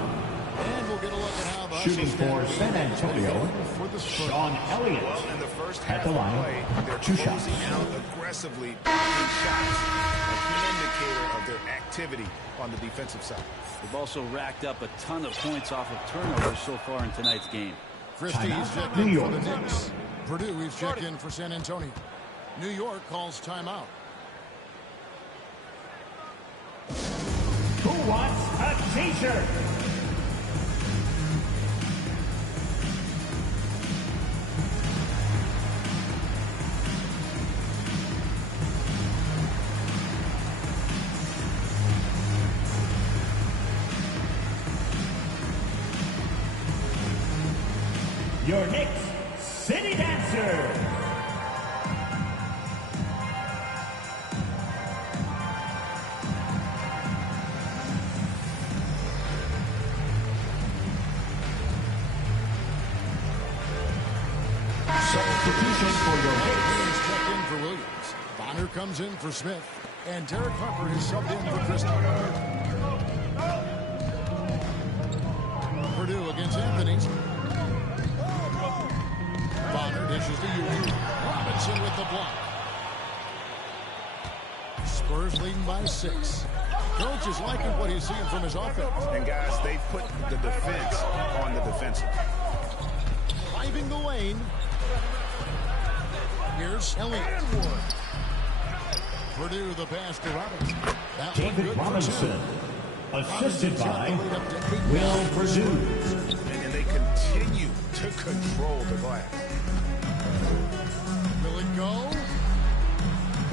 And we'll get a look at how the Shooting for San Antonio, for the Spurs. Sean Elliott. Well, in the first At half the of line, play, they're 2 shots. closing out aggressively, taking shots, a key indicator of their activity on the defensive side. They've also racked up a ton of points off of turnovers so far in tonight's game. Christie's checked in for the Knicks. Purdue, he's checked in for San Antonio. New York calls timeout. Who wants a t-shirt? Your Knicks City Dancer. Substitution for your Knicks. Williams checked in for Williams. Bonner comes in for Smith. And Derek Harper is subbed in for Christie. Purdue against Anthony. Bonner dishes to Ewing. Robinson with the block. Spurs leading by 6. Coach is liking what he's seeing from his offense. And guys, they put the defense on the defensive. Driving the lane. Here's Elliott. Purdue the pass to Robinson. That one David good Robinson. for 2. Assisted by Will Purdue. And they continue to control the glass. Will it go?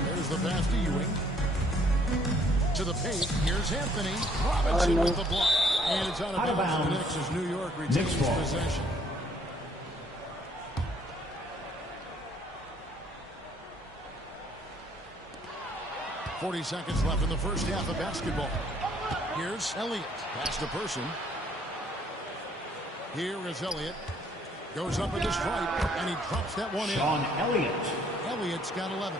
There's the pass to Ewing. To the paint. Here's Anthony. Robinson with the block. And it's out of bounds for the Knicks as New York retains possession. .40 seconds left in the first half of basketball. Here's Elliott. Pass to Person. Here is Elliott. Goes up at the stripe, and he drops that one in. Sean Elliott. Elliott's got 11.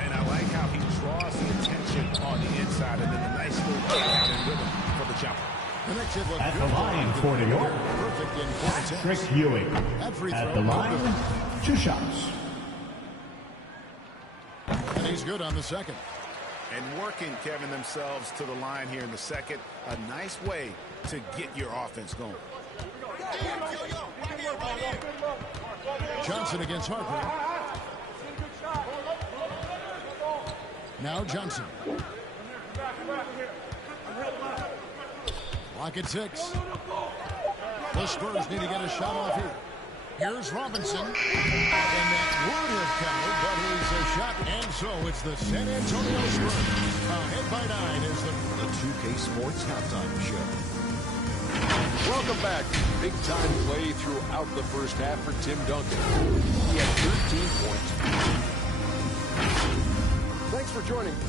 And I like how he draws the attention on the inside and then a nice little kick out in rhythm for the jumper. The Knicks have looked At good the line for New York, perfect in 4 attempts. Patrick Ewing. At the line, 2 shots. And he's good on the second. And working, Kevin, themselves to the line here in the second. A nice way to get your offense going. Johnson against Harper. Now Johnson. Lock at 6. The Spurs need to get a shot off here. Here's Robinson. And that would have counted, but he's a shot. And so it's the San Antonio Spurs. Ahead by 9 is the 2K Sports Halftime Show. Welcome back. Big-time play throughout the first half for Tim Duncan. He had 13 points. Thanks for joining me.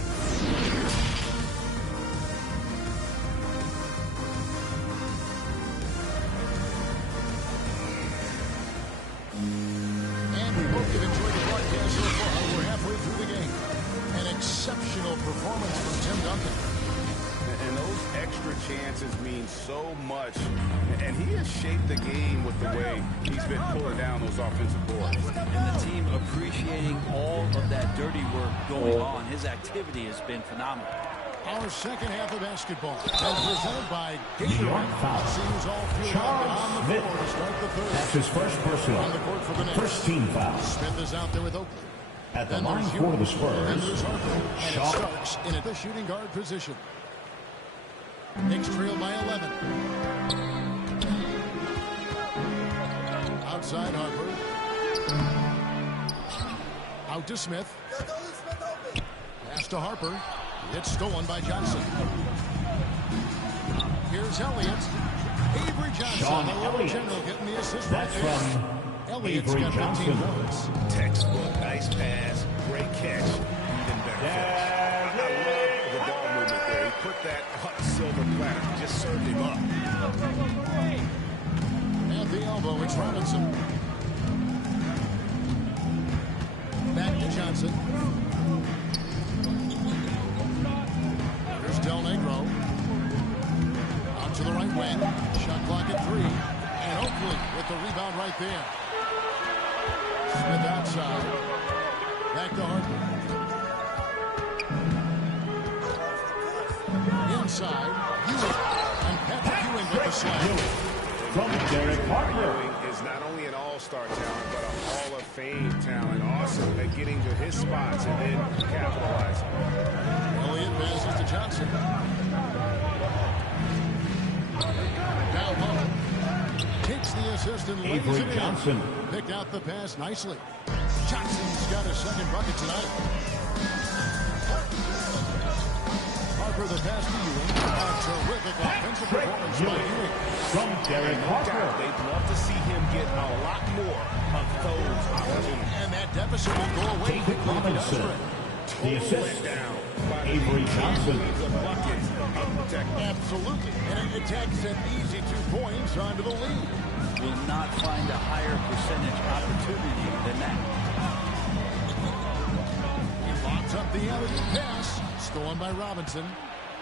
And we hope you've enjoyed the broadcast so far. We're halfway through the game. An exceptional performance from Tim Duncan. And those extra chances mean so much. And he has shaped the game with the way he's been pulling down those offensive boards. And the team appreciating all of that dirty work going on. His activity has been phenomenal. Our second half of basketball is presented by New York foul. Seems all Charles Smith. to start the third. That's his first personal. On the court for the Knicks. First team foul. Smith is out there with Oakley. At the line for the Spurs. And there's Harper. And it starts in the shooting guard position. Knicks trail by 11. Outside Harper. Out to Smith. Pass to Harper. It's stolen by Johnson. Here's Elliott. Avery Johnson, Sean the little Elliott. general, getting the assist That's right there. from Elliott's Avery got 15 Johnson. points. Textbook, nice pass, great catch, even better finish. I love the ball movement there. He put that hot silver platter, just served him up. At the elbow, it's Robinson. Back to Johnson. Here's Del Negro. On to the right wing. Shot clock at 3. And Oakley with the rebound right there. Smith outside. Back to Harper. Inside. Ewing. And Patrick Ewing with the slam. From Derek Harper. Ewing is not only an all-star talent, but a Hall of Fame talent. Awesome at getting to his spots and then capitalizing. Elliott passes to Johnson. Down low. Takes the assist and lays Avery it Johnson. in. Picked out the pass nicely. Johnson's got a second bucket tonight. Harper the pass to Ewing. A terrific offensive performance by Ewing. From Derek Harper. They'd love to see him get a lot more of those opportunities. And that deficit will go away David quickly if he does Robinson. right. The assist. Avery Johnson. Absolutely. And it takes an easy 2 points onto the lead. Will not find a higher percentage opportunity than that. He locks up the alley pass. Stolen by Robinson.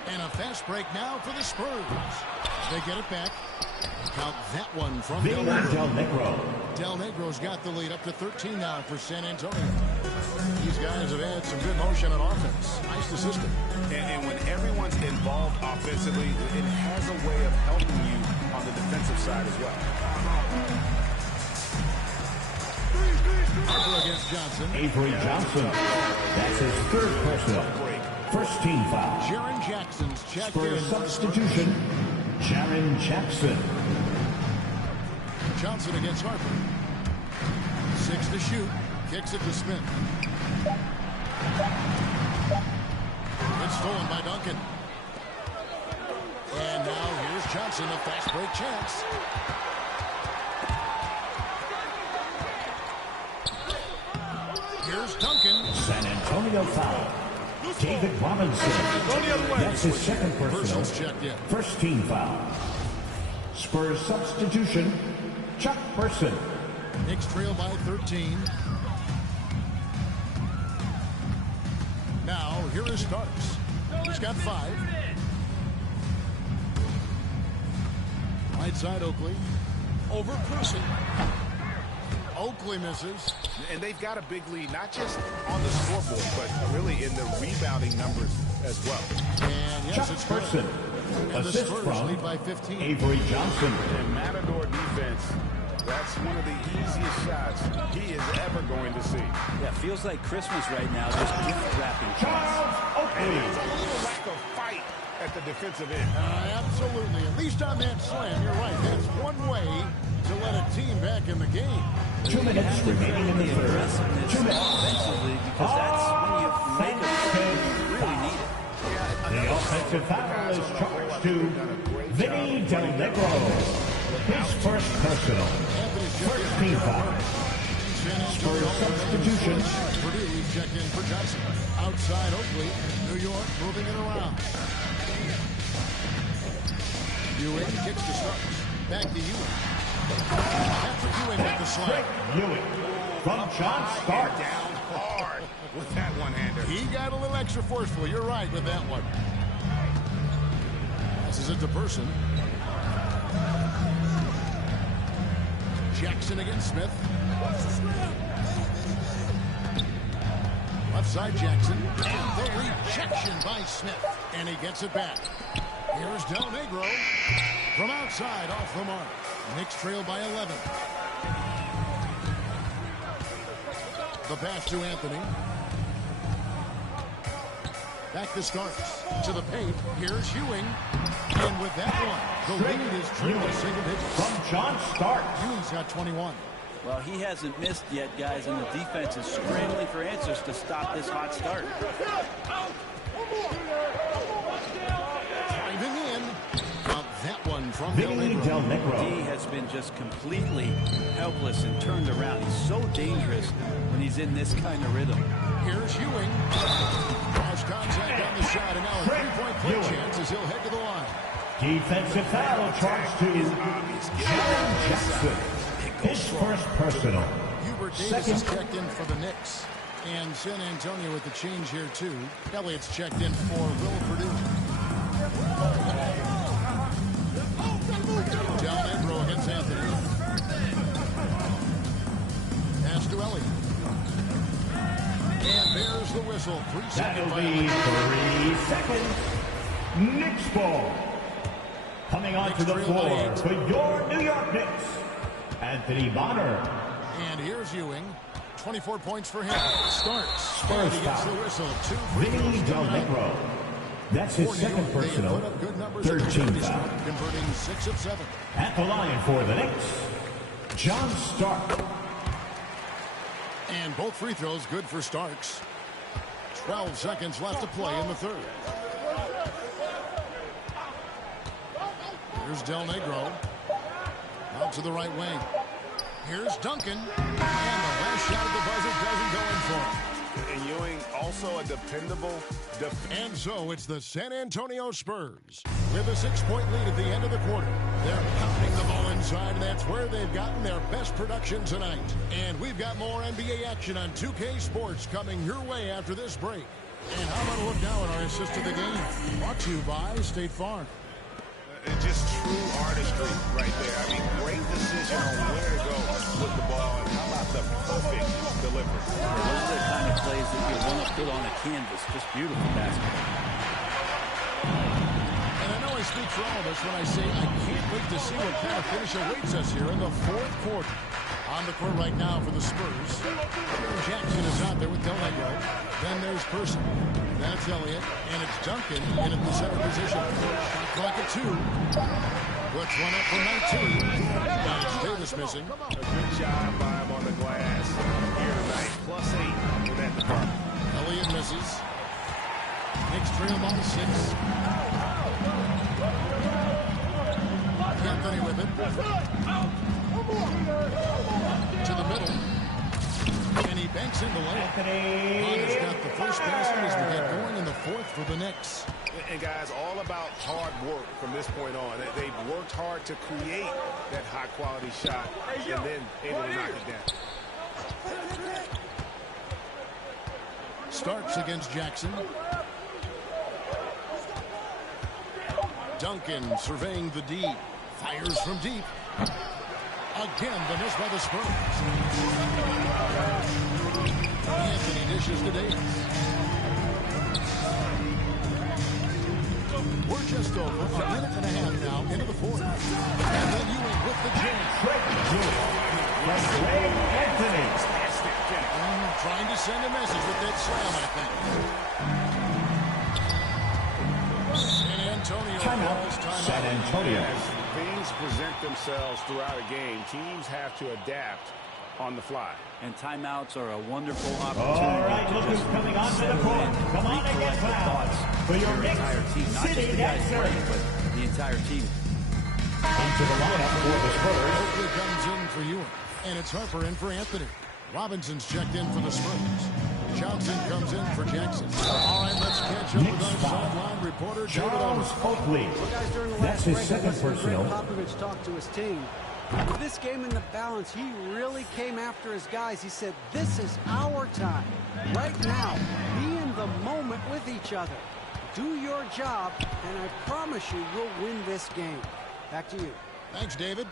And a fast break now for the Spurs. They get it back. Count that one from Del Negro. Del Negro's got the lead up to 13 now for San Antonio. These guys have had some good motion on offense. Nice to system. And when everyone's involved offensively, it has a way of helping you on the defensive side as well. Harper against Johnson. Avery Johnson. That's his third personal. First team foul. Jaren Jackson's checked Spurs in. substitution, Jaren Jackson. Johnson against Harper. 6 to shoot. Kicks it to Smith. It's stolen by Duncan. And now here's Johnson, a fast break chance. Here's Duncan. San Antonio foul. David Robinson. That's his second personal. First team foul. Spurs substitution, Chuck Person. Knicks trail by 13. Now, here is Starks. He's got 5. Right side, Oakley. Over Person. Oakley misses. And they've got a big lead, not just on the scoreboard, but really in the rebounding numbers as well. And yes, Chuck it's Person. And the Assist Spurs from lead by 15. Avery Johnson. And Matador defense, that's one of the easiest shots he is ever going to see. Yeah, feels like Christmas right now, just gift wrapping. And there's a little lack of fight at the defensive end. Absolutely. At least on that slam, you're right. That's one way to let a team back in the game. 2 minutes remaining in the third. 2 minutes. Offensively, because that's when you make a play, you really need it. The offensive foul is charged to Vinny Del Negro. His first personal. First team foul. Spurs substitution. Purdue checked in for Johnson. Outside Oakley. New York moving it around. Ewing kicks to Starks. Back to Ewing. Patrick Ewing with the slide. Ewing from John Starks. Down hard with that one-hander. He got a little extra forceful. You're right with that one. Passes it to Person. Jackson against Smith. Left side Jackson. And the rejection by Smith. And he gets it back. Here's Del Negro. From outside off the mark. Knicks trail by 11. The pass to Anthony. Back to Starks. To the paint. Here's Ewing. And with that one, the lead is truly single digits. From John Starks. Ewing's got 21. Well, he hasn't missed yet, guys, and the defense is scrambling for answers to stop this hot start. Driving in. That one from Del Negro. D has been just completely helpless and turned around. He's so dangerous when he's in this kind of rhythm. Here's Ewing. Cross contact on the shot, and now a three-point play chance as he'll head to the line. Defensive foul charged to Jaren Jackson. His first personal. Hubert Davis is checked in for the Knicks. And San Antonio with the change here, too. Elliott's checked in for Will Purdue. Del Negro against Anthony. Pass to Elliott. And there's the whistle. 3-second That'll be 3 seconds. Knicks ball. Coming onto the floor for your New York Knicks, Anthony Bonner. And here's Ewing. 24 points for him. Starts. Spurs foul. The whistle. 2 Vinny Del Negro. That's his second personal. Third team foul. Converting 6 of 7. At the line for the Knicks, John Stark. And both free throws good for Starks. 12 seconds left to play in the third. Here's Del Negro. Out to the right wing. Here's Duncan. And the last shot at the buzzer doesn't go in for him. And Ewing also a dependable And so it's the San Antonio Spurs with a 6-point lead at the end of the quarter. They're pounding the ball inside, and that's where they've gotten their best production tonight. And we've got more NBA action on 2K Sports coming your way after this break. And how about a look now at our assist to the game? Brought to you by State Farm. Just true artistry right there. I mean, great decision on where to go with the ball, and how about the perfect delivery. Those are the kind of plays that you want to put on a canvas. Just beautiful basketball. And I know I speak for all of us when I say I can't wait to see what kind of finish awaits us here in the fourth quarter. On the court right now for the Spurs. Jackson is out there with Del Negro. Then there's Person. That's Elliott, and it's Duncan in at the center position. Shot clock at 2. Puts one up from 19. Now it's Davis missing. A good job by him on the glass here tonight. +8 in that department. Elliott misses. Knicks trail by 6. Anthony with it. To the middle. And he banks into lane. Bond has got the first basket as we get going in the 4th for the Knicks. And guys, all about hard work from this point on. They've worked hard to create that high-quality shot and then able to knock it down. Starks against Jackson. Duncan surveying the D. Fires from deep. Again, the miss by the Spurs. Anthony dishes to Davis. We're just over a minute and a half now into the 4th. And then Ewing with the jam. Anthony. Trying to send a message with that slam, I think. San Antonio calls timeout. San Antonio. As things present themselves throughout a game, teams have to adapt on the fly. And timeouts are a wonderful opportunity look who's coming onto the court. Come on and get fouled. For your entire team, not just the guys playing, but the entire team. Into the lineup for the Spurs. Oakley comes in for Ewing, and it's Harper in for Anthony. Robinson's checked in for the Spurs. Johnson comes in for Jackson. All right, let's catch up with our sideline reporter, Charles Oakley. That's his second personal. Popovich talked to his team. With this game in the balance, he really came after his guys. He said, this is our time. Right now, be in the moment with each other. Do your job, and I promise you we'll win this game. Back to you. Thanks, David.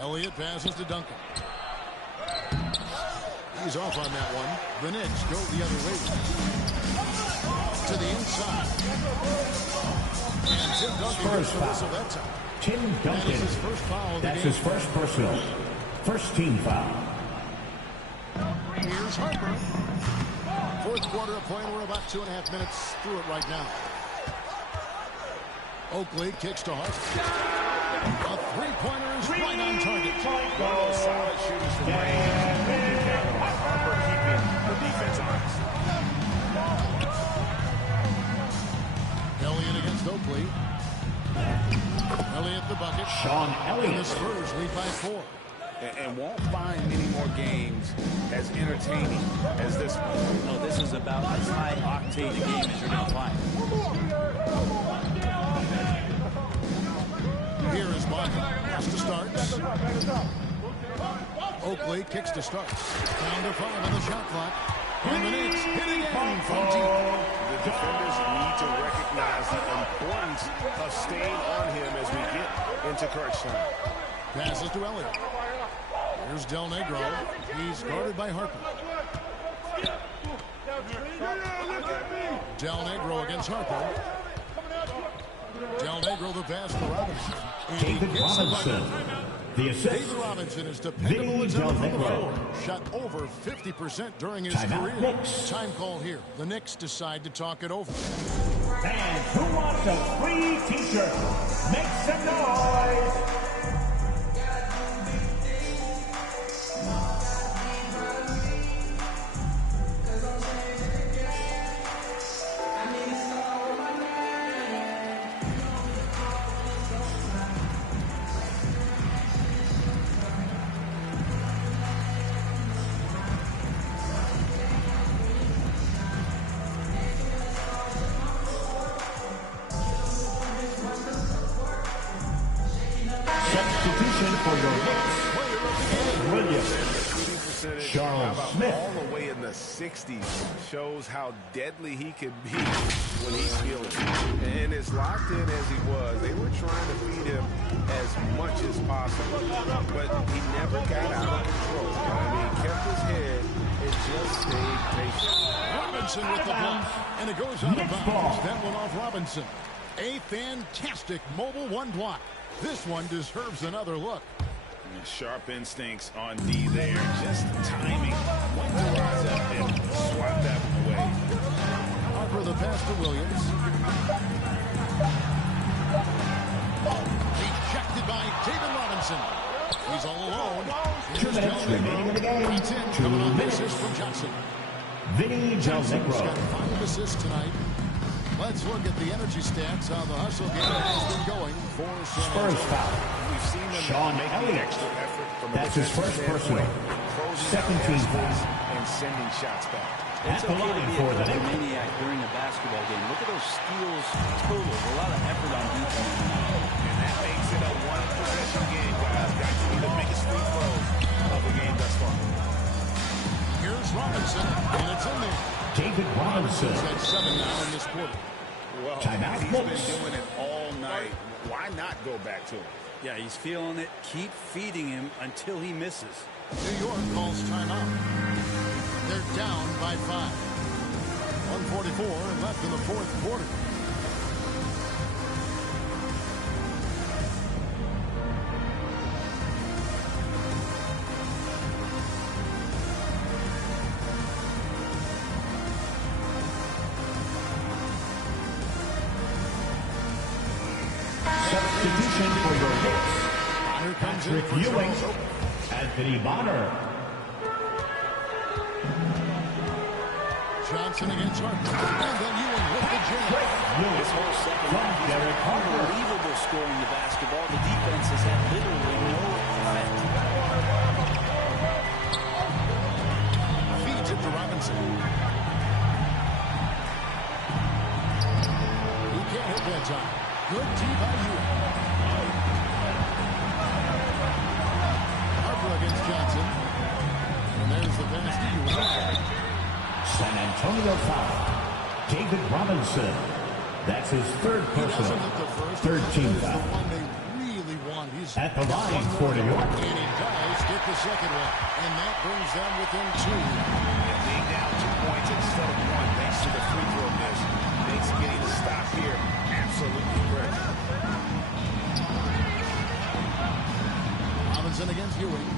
Elliott passes to Duncan. He's off on that one. The Knicks go the other way. To the inside. And Tim Duncan gets the whistle that time. Tim Duncan. That is his first foul of the game. That's his first personal. First team foul. Here's Harper. 4th quarter of play. We're about 2.5 minutes through it right now. Oakley kicks to Harper. A three-pointer is right on target. One of those solid shooters from range. Harper keeping the defense honest. Elliott against Oakley. Elliott the bucket. Sean Elliott. And the Spurs lead by 4. And won't find many more games as entertaining as this one. No, this is about as high octane a game as you're going to find. Here is Bond. Pass to Starks. Oakley kicks to Starks. Down to 5 on the shot clock. And the Knicks hit again from deep. The defenders need to recognize the importance of staying on him as we get into crunch time. Passes to Elliott. Here's Del Negro. He's guarded by Harper. Del Negro against Harper. Del Negro the pass to Robinson. David Robinson. The assist. David Robinson is dependable as ever from the floor. Shot over 50% during his career. Knicks. Time call here. The Knicks decide to talk it over. And who wants a free t-shirt? Make some noise. For your Knicks, Williams. Charles Smith. All the way in the 60s shows how deadly he can be when he's feeling it. And as locked in as he was, they were trying to feed him as much as possible. But he never got out of control. I mean, he kept his head and just stayed patient. Robinson with the block. And it goes out of bounds. That one off Robinson. A fantastic mobile one block. This one deserves another look. Sharp instincts on D there. Just timing when to rise up and 2 minutes remaining in the game. 2 minutes. From Johnson. Vinny Johnson's Del got 5 assists tonight. Let's look at the energy stats, how the hustle game has been going for Spurs foul. We've seen them Sean make the Elliott. extra effort from a That's his first personal. Second team foul. And sending shots back. It's okay to be a maniac during a basketball game. Look at those steals total. A lot of effort on defense. And that makes it a one-possession game, guys. Got to be the biggest free throws of the game thus far. Here's Robinson, and it's in there. David Robinson. He's got 7 now in this quarter. Well, timeout. He's been doing it all night. Why not go back to him? Yeah, he's feeling it. Keep feeding him until he misses. New York calls timeout. They're down by 5. 1:44 left in the fourth quarter. Substitution for your Knicks. Patrick Ewing. Anthony Bonner. Johnson against Harden. And then Ewing with the jam. This whole second half has been unbelievable scoring the basketball. The defense has had literally no effect. Feeds it to Robinson. He can't hit that time. Good D by Ewing. Harper against Johnson. And there's the pass to Ewing. San Antonio foul. David Robinson. That's his third personal. Third team foul. Really want. He's at the line for New York. And he does get the second one. And that brings them within 2. And being down 2 points instead of 1 thanks to the free throw miss makes getting a stop here absolutely great. Robinson against Ewing.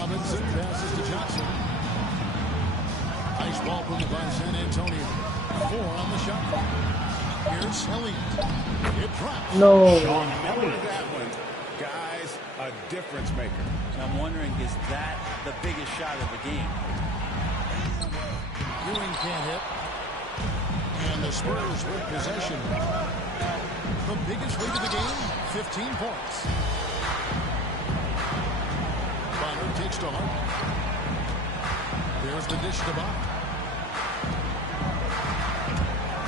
Robinson passes to Johnson. Nice ball moved by San Antonio. 4 on the shot clock. Here's Elliott. It drops. No. Sean Elliott. That one, guys, a difference maker. I'm wondering, is that the biggest shot of the game? Ewing can't hit. And the Spurs with possession. The biggest lead of the game, 15 points. Bonner takes to Harden. There's the dish to Bonner.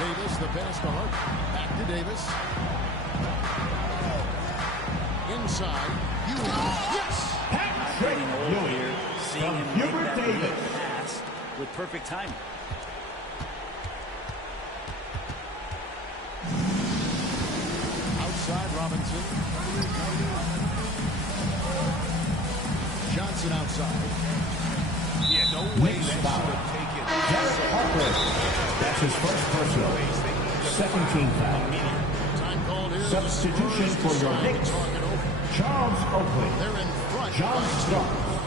Davis, the pass to Harden. Back to Davis. Inside. Ewing. Yes! Patrick Ewing. Seeing him make that lead pass with perfect timing. Outside Robinson. Johnson outside. Yeah, no way that should have taken. Derek Harper. That's his first personal. Second team foul. Time called here. Substitution for your Knicks. Charles Oakley. They're in front. John Starks.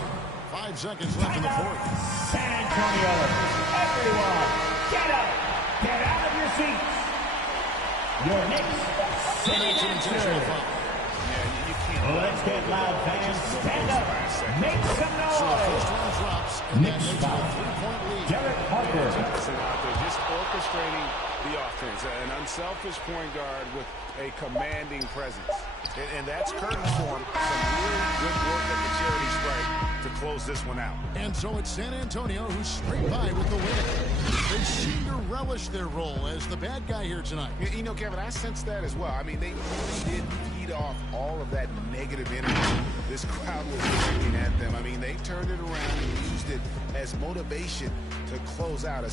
5 seconds left in the fourth. San Antonio. Everyone, get up. Get out of your seats. Your Knicks. Let's get loud, fans. Stand up. Make some noise. Knicks foul. Derek Harper. Johnson out there just orchestrating the offense. An unselfish point guard with a commanding presence. And that's curtains for him. Some really good work at the charity stripe to close this one out. And so it's San Antonio who scraped by with the win. They seem to relish their role as the bad guy here tonight. You know, Kevin, I sense that as well. I mean, they really did feed off all of that negative energy this crowd was bringing at them. I mean, they turned it around and used it as motivation to close out a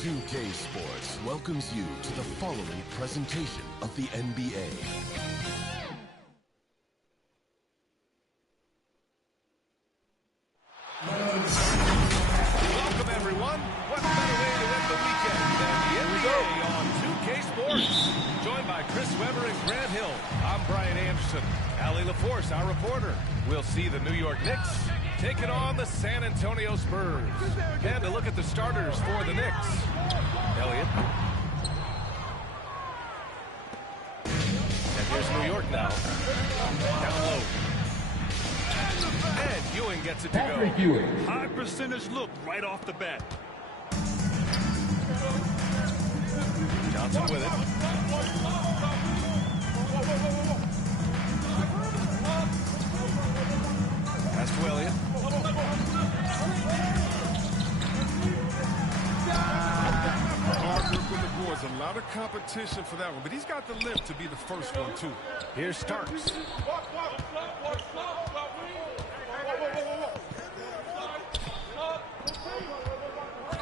NBA2K Sports welcomes you to the following presentation of the NBA. Welcome, everyone. What better way to end the weekend than the NBA on 2K Sports? Joined by Chris Webber and Grant Hill, I'm Brian Anderson. Allie LaForce, our reporter. We'll see the New York Knicks taking on the San Antonio Spurs. And to look at the starters for the Knicks. Elliott. And here's New York now. Down low. And Ewing gets it to go. High percentage look right off the bat. Johnson with it. Pass to Elliott. Hard work with the boards. A lot of competition for that one, but he's got the lift to be the first one, too. Here's Starks.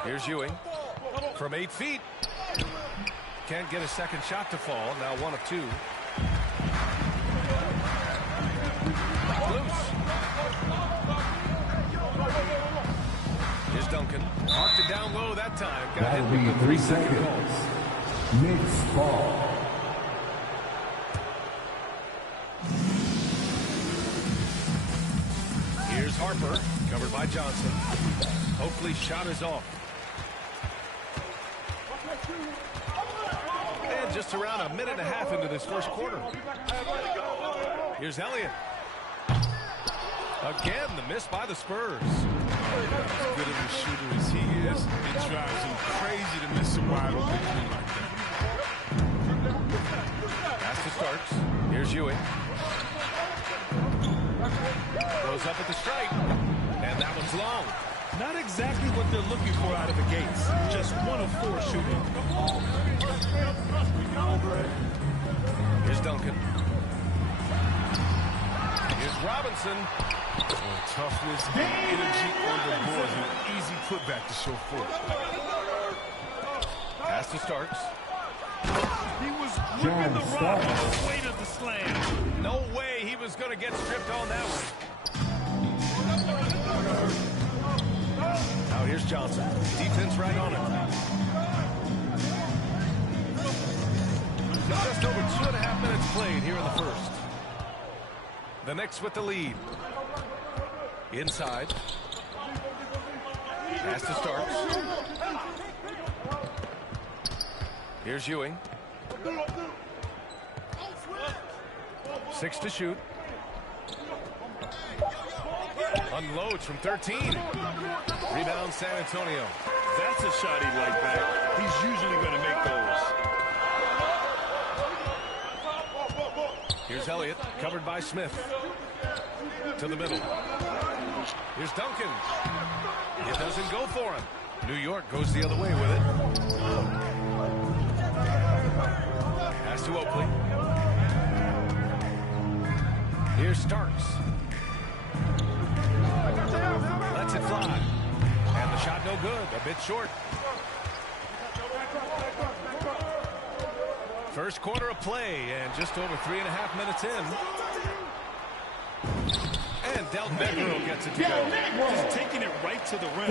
Here's Ewing. From 8 feet. Can't get a second shot to fall. Now 1 of 2. Loose. Here's Duncan. Marked it down low that time. Got That'll hit with be the 3 3-second seconds. call. Knicks ball. Here's Harper. Covered by Johnson. Hopefully shot is off. And just around a minute and a half into this first quarter. Here's Elliott. Again, the miss by the Spurs. As good of a shooter as he is, it drives him crazy to miss a wide open three like that. Pass to Starks. Here's Ewing. Goes up at the stripe. And that one's long. Not exactly what they're looking for out of the gates. Just 1 of 4 shooting. Here's Duncan. Here's Robinson. Toughness and energy on the boards. An easy putback to show forth. Pass to Starks. He was gripping the rock on the weight of the slam. No way he was going to get stripped on that one. Now here's Johnson. Defense right on him. Just over 2.5 minutes played here in the first. The Knicks with the lead. Inside. Pass to Starks. Here's Ewing. 6 to shoot. Unloads from 13. Rebound San Antonio. That's a shot he'd like back. He's usually going to make those. Here's Elliott, covered by Smith. To the middle. Here's Duncan. It doesn't go for him. New York goes the other way with it. Pass to Oakley. Here's Starks. Lets it fly. And the shot no good. A bit short. First quarter of play and just over 3.5 minutes in. And Del Negro gets it to go. Just taking it right to the rim.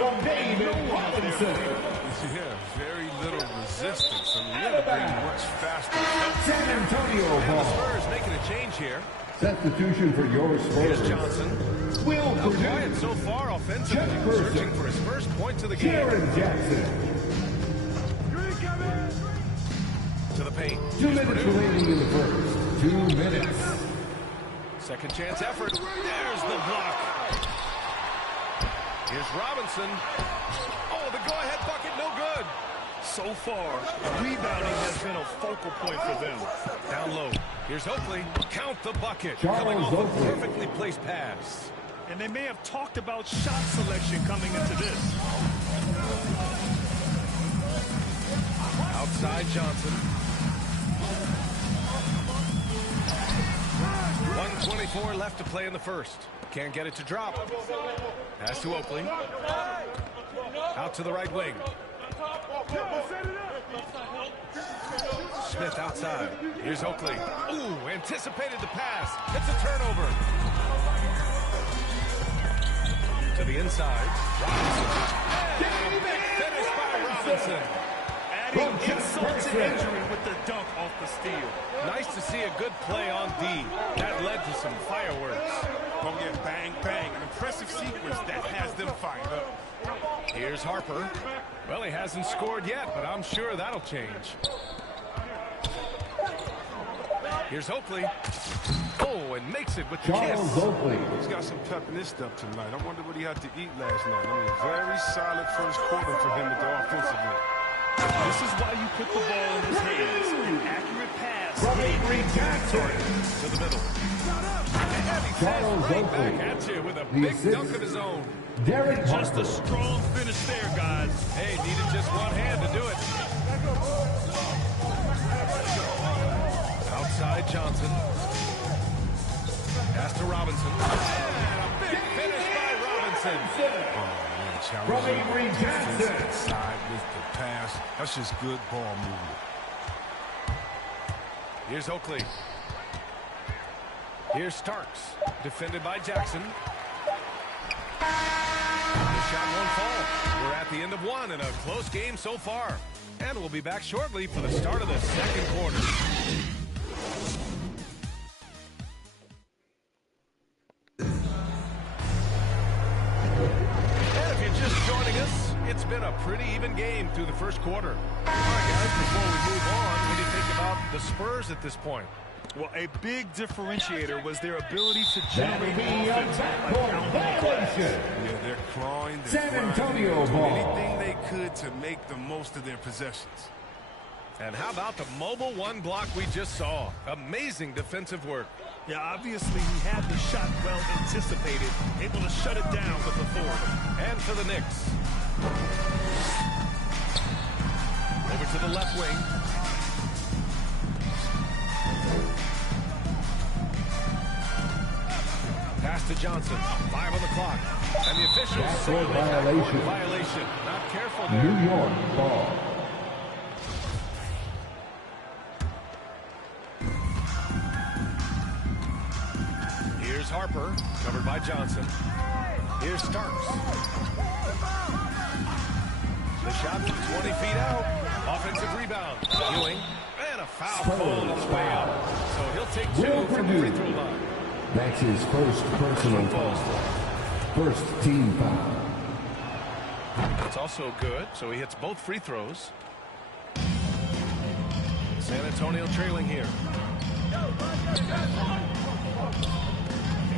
Yeah, very little resistance. I mean, they're pretty much faster. San Antonio And the ball. Spurs making a change here. Substitution for your Spurs. Here's Johnson. Will No quiet so far offensively. Searching for his first points of the game. Jaren Jackson. To the paint. 2 minutes remaining in the first. 2 minutes. Second chance effort. There's the block. Here's Robinson. Oh, the go-ahead bucket, no good. So far, rebounding has been a focal point for them. Down low. Here's Oakley. Count the bucket. Charles Coming off a Oakley. perfectly placed pass. And they may have talked about shot selection coming into this. Outside Johnson. 1:24 left to play in the first. Can't get it to drop. Pass to Oakley. Out to the right wing. Smith outside. Here's Oakley. Ooh, anticipated the pass. It's a turnover. To the inside. Robinson. And a big finish by Robinson. Adding insult to injury with the dunk off the steal. Nice to see a good play on D. That led to some fireworks. Go get bang, bang. An impressive sequence that has them fired up. Here's Harper. Well, he hasn't scored yet, but I'm sure that'll change. Here's Oakley. Oh, and makes it with the kiss. Oakley. He's got some pep in his step tonight. I wonder what he had to eat last night. I mean, very solid first quarter for him at the offensive end. This is why you put the ball in his hands. An accurate pass. To the middle. And he says right back at you with a big dunk of his own. Just a strong finish there, guys. Hey, needed just one hand to do it. Outside Johnson. Pass to Robinson. And a big finish by Robinson. From Avery Johnson. Side with the pass. That's just good ball movement. Here's Oakley. Here's Starks. Defended by Jackson. The shot won't fall. We're at the end of one in a close game so far. And we'll be back shortly for the start of the second quarter. Joining us, it's been a pretty even game through the first quarter. All right, guys, before we move on, what do you think about the Spurs at this point? Well, a big differentiator was their ability to generate offense. Yeah, they're clawing. San Antonio ball. Anything they could to make the most of their possessions. And how about the mobile one block we just saw? Amazing defensive work. Yeah, obviously he had the shot well anticipated, able to shut it down with authority. And for the Knicks. Over to the left wing. Pass to Johnson. 5 on the clock. And the officials say violation. Not careful there. New York ball. Here's Harper, covered by Johnson. Here's Starks. The shot from 20 feet out. Offensive rebound. Ewing. And a foul ball on his way out. So he'll take 2 from the free throw line. That's his first personal foul. First team foul. That's also good, so he hits both free throws. San Antonio trailing here.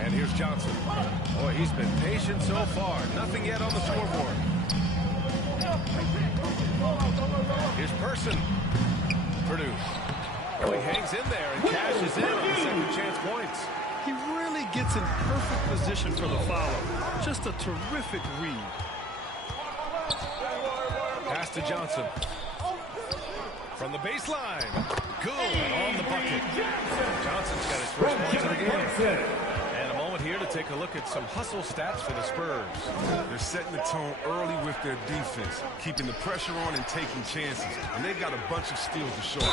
And here's Johnson. Boy, he's been patient so far. Nothing yet on the scoreboard. Here's Person. Purdue. Oh, he hangs in there and cashes in on the second chance points. He really gets in perfect position for the follow. Just a terrific read. Pass to Johnson. From the baseline. Good on the bucket. Johnson's got his first points of the game. And a moment here to take a look at some hustle stats for the Spurs. They're setting the tone early with their defense, keeping the pressure on and taking chances. And they've got a bunch of steals to show.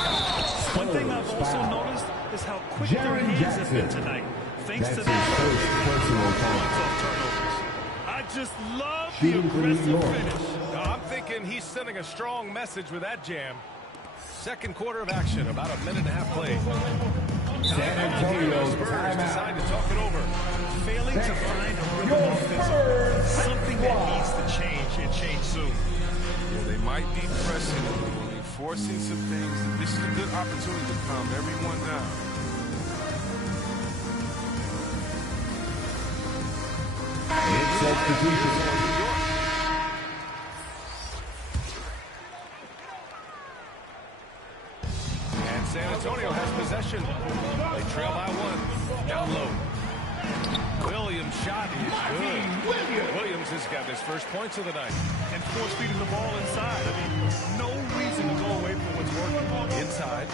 One thing I've also noticed is how quick their hands have been tonight. Thanks to their personal turnovers. I just love the aggressive finish. I'm thinking he's sending a strong message with that jam. Second quarter of action, about a minute and a half played. San Antonio Spurs decide to talk it over. Failing to find a rhythm offensively, something that needs to change and change soon. Yeah, they might be pressing a little, forcing some things. This is a good opportunity to calm everyone down. It's substitution. San Antonio has possession. They trail by 1. Down low. Williams' shot is good. Williams has got his first points of the night. And force feeding the ball inside. I mean, no reason to go away from what's working. Inside.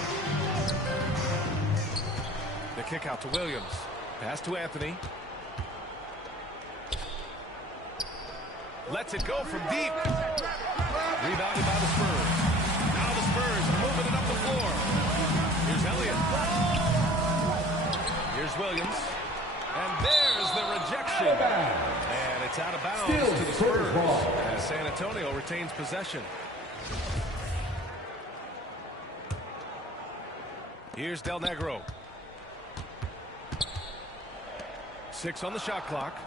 The kick out to Williams. Pass to Anthony. Lets it go from deep. Rebounded by the Spurs. Now the Spurs moving it up the floor. Here's Elliott. Here's Williams. And there's the rejection. And it's out of bounds to the Spurs as San Antonio retains possession. Here's Del Negro. 6 on the shot clock.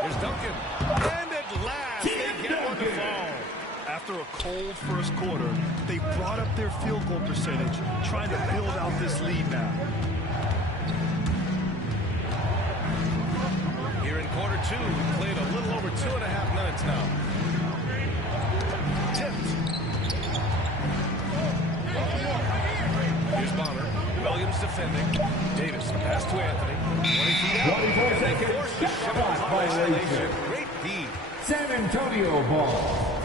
Here's Duncan. And at last, they get one to fall. After a cold first quarter, they brought up their field goal percentage, trying to build out this lead now. Here in quarter 2, we played a little over 2.5 minutes now. Tipped. Here's Bonner. Williams defending. Davis, the pass to Anthony. 20 feet out. And they force the shot violation. Great feed. San Antonio ball.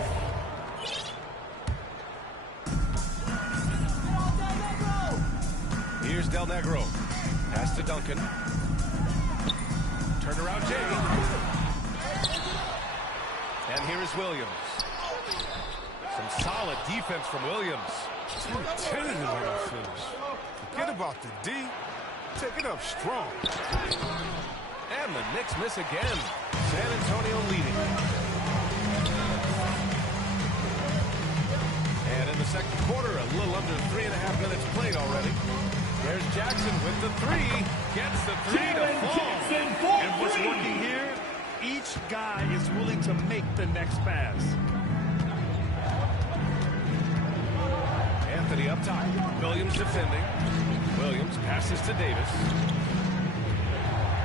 Here's Del Negro. Pass to Duncan. Turnaround Jay. And here is Williams. Some solid defense from Williams. Too tentative on the finish. Forget about the D. Take it up strong. And the Knicks miss again. San Antonio leading. And in the second quarter, a little under 3.5 minutes played already. There's Jackson with the 3. Gets the 3 to fall. And what's working here, each guy is willing to make the next pass. Anthony up top. Williams defending. Williams passes to Davis.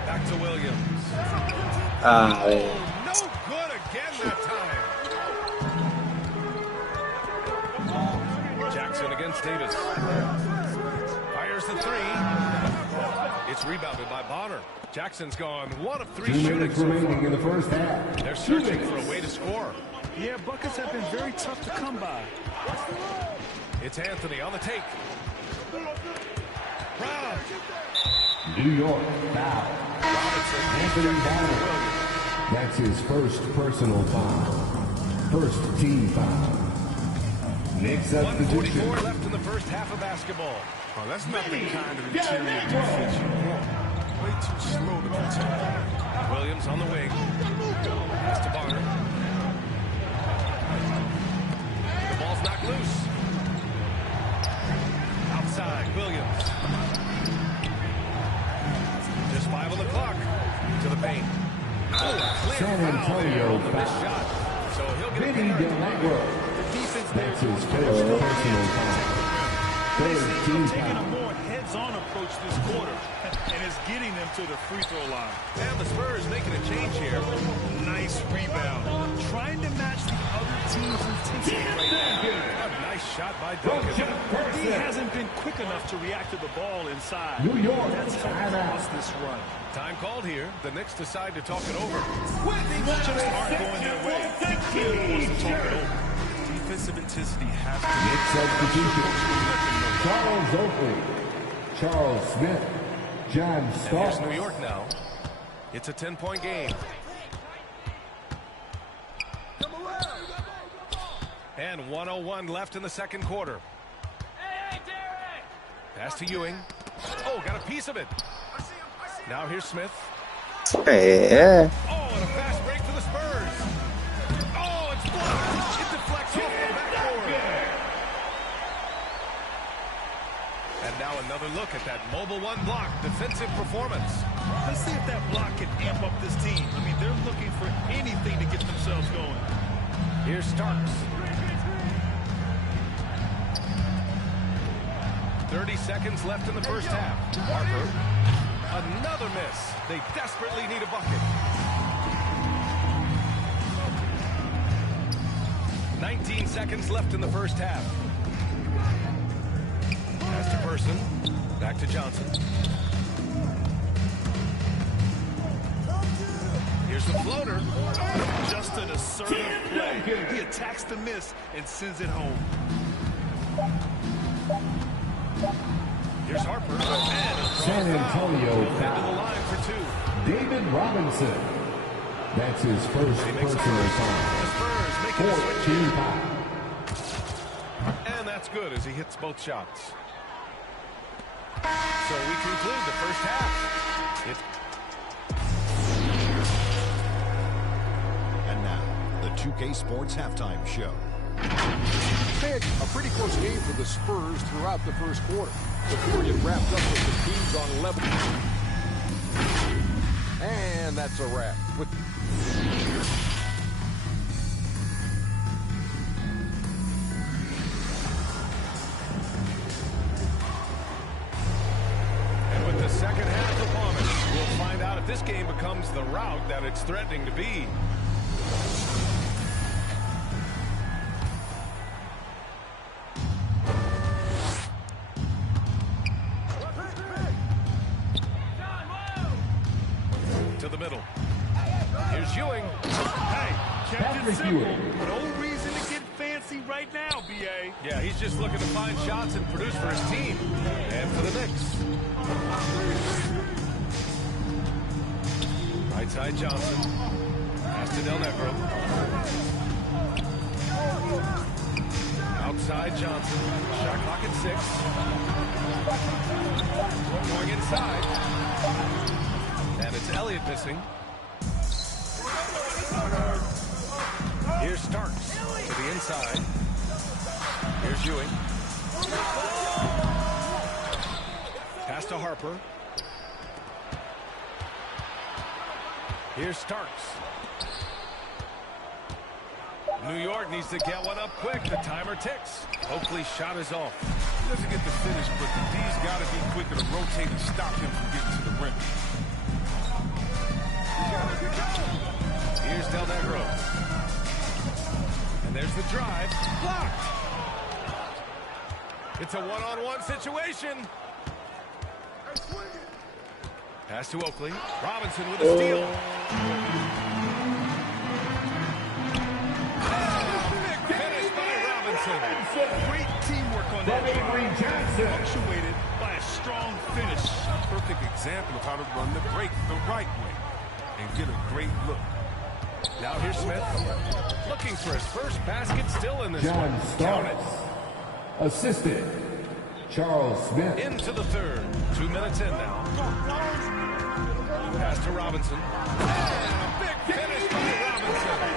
Back to Williams. No good again that time. Jackson against Davis. Fires the 3. It's rebounded by Bonner. Jackson's gone 1 of 3 shooting so remaining in the first half. They're searching for a way to score. Yeah, buckets have been very tough to come by. It's Anthony on the take. Brown. New York foul. Anthony Bonner. That's his first personal foul. First team foul. Knicks up position. 1:44 left in the first half of basketball. Oh, that's not the kind of interior defense you want. Way too slow to protect. Williams on the wing. Pass to Bonner. The ball's knocked loose. Outside, Williams. Just 5 on the clock. To the paint. San Antonio foul. So he'll get Vinny Del Negro. That's his first personal foul. Third team Taking a foul. more heads-on approach this quarter, and is getting them to the free throw line. And the Spurs making a change here. Nice rebound. Trying to match the other team's intensity right now. A nice shot by Duncan. He hasn't been quick enough to react to the ball inside. New York, That's helped us this run. Time called here. The Knicks decide to talk it over. Things just aren't going their way. Clearly wants to talk it over. Defensive intensity has to be. Knicks substitution. Charles Oakley. Charles Smith. John And Starks. here's New York now. It's a 10-point game. And 1:01 left in the second quarter. Pass to Ewing. Oh, got a piece of it. Now here's Smith. Yeah. Oh, and a fast break for the Spurs. Oh, it's blocked. It deflects off the backboard. And now another look at that mobile 1 block defensive performance. Let's see if that block can amp up this team. I mean, they're looking for anything to get themselves going. Here's Starks. 30 seconds left in the first half. Harper. Another miss. They desperately need a bucket. 19 seconds left in the first half. Pass to Person. Back to Johnson. Here's the floater. Just an assertive play. He attacks the miss and sends it home. Here's Harper. San Antonio Into the foul. line for 2. David Robinson. That's his first personal foul. 14 foul. And that's good as he hits both shots. So we conclude the first half. And now, the 2K Sports Halftime Show. A pretty close game for the Spurs throughout the first quarter. The period wrapped up with the teams on level. And that's a wrap. And with the second half upon us, we'll find out if this game becomes the rout that it's threatening to be. To the middle. Here's Ewing. Hey, kept it simple. No reason to get fancy right now, B.A. Yeah, he's just looking to find shots and produce for his team. And for the Knicks. Right side Johnson. Pass to Del Negro. Outside Johnson. Shot clock at 6. Going inside. And it's Elliott missing. Here's Starks to the inside. Here's Ewing. Pass to Harper. Here's Starks. New York needs to get one up quick. The timer ticks. Oakley's shot is off. He doesn't get the finish, but the D's got to be quicker to rotate and stop him from getting to the rim. Here's Del Negro. And there's the drive. Blocked. It's a one-on-one situation. Pass to Oakley. Robinson with a steal. Big finish by Robinson. Great teamwork on that drive. Punctuated by a strong finish. Perfect example of how to run the break the right way and get a great look. Now here's Smith. Looking for his first basket still in this John one. Starks. Assisted. Charles Smith. Into the third. 2 minutes in now. Pass to Robinson. And a big finish by Robinson.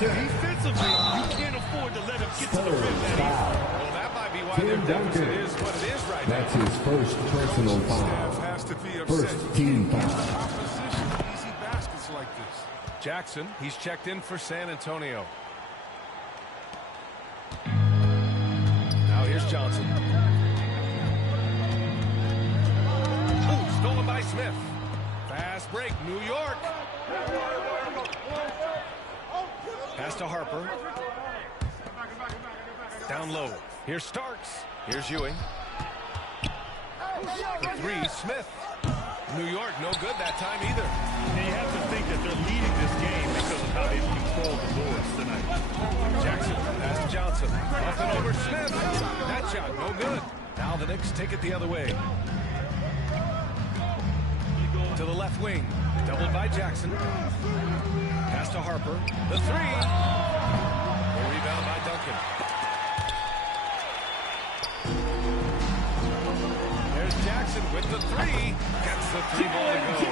Defensively, you can't afford to let him get to the rim. Well, that might be why their deficit is what it is right now. That's his first personal foul. First team foul. Easy baskets like this. Jackson, he's checked in for San Antonio. Now here's Johnson. Ooh, stolen by Smith. Fast break, New York. Pass to Harper. Down low. Here's Starks. Here's Ewing. The three, Smith. New York, no good that time either. And you have to think that they're leading this game because of how they've controlled the boards tonight. Jackson, pass to Johnson. Up and over Smith. That shot, no good. Now the Knicks take it the other way. To the left wing. Doubled by Jackson. Pass to Harper. The three. A rebound by Duncan. There's Jackson with the three. Gets the three ball to go.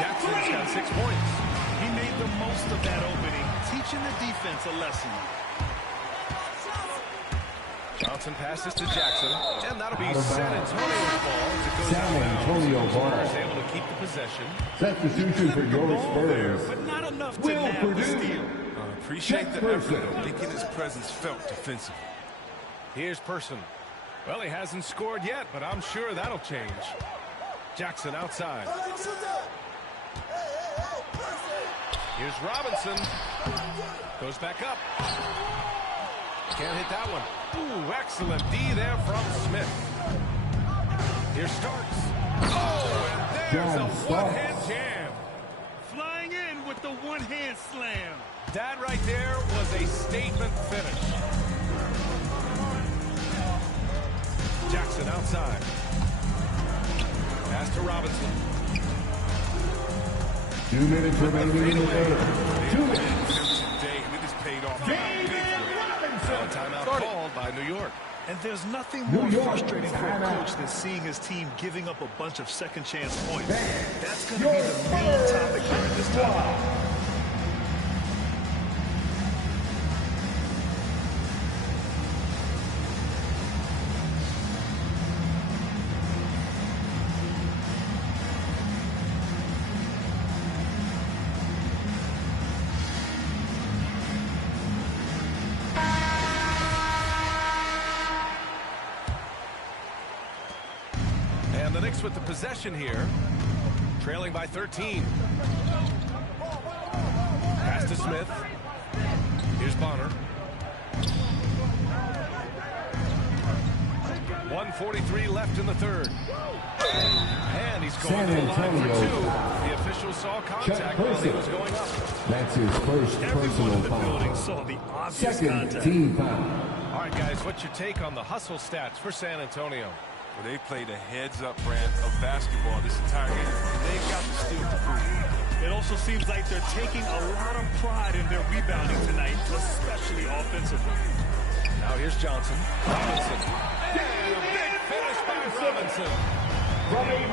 Jackson's got 6 points. He made the most of that opening, teaching the defense a lesson. Johnson passes to Jackson, and that'll be San Antonio's ball. San Antonio ball. Spurs able to keep the possession. Substitution for your Spurs. But not enough to nab the steal. Appreciate the effort of making his presence felt defensively. Here's Person. Well, he hasn't scored yet, but I'm sure that'll change. Jackson outside. Here's Robinson. Goes back up. Can't hit that one. Ooh, excellent D there from Smith. Here's Starks. Oh, and there's a one-hand jam. Flying in with the one-hand slam. That right there was a statement finish. Jackson outside. Pass to Robinson. 2 minutes remaining in the third. 2 minutes. Today, and it has paid off. Timeout called by New York. And there's nothing more frustrating for a coach than seeing his team giving up a bunch of second chance points. That's going to be the main topic during this timeout. The Knicks with the possession here, trailing by 13. Pass to Smith. Here's Bonner. 1:43 left in the third. And he's going to the line for two. The official saw contact while he was going up. That's his first personal foul. Saw the obvious Second contact. team foul. All right, guys, what's your take on the hustle stats for San Antonio? Well, they played a heads-up brand of basketball this entire game, and they've got the steal to prove. It also seems like they're taking a lot of pride in their rebounding tonight, especially offensively. Now here's Johnson. Robinson. And a big finish by Robinson. One-hand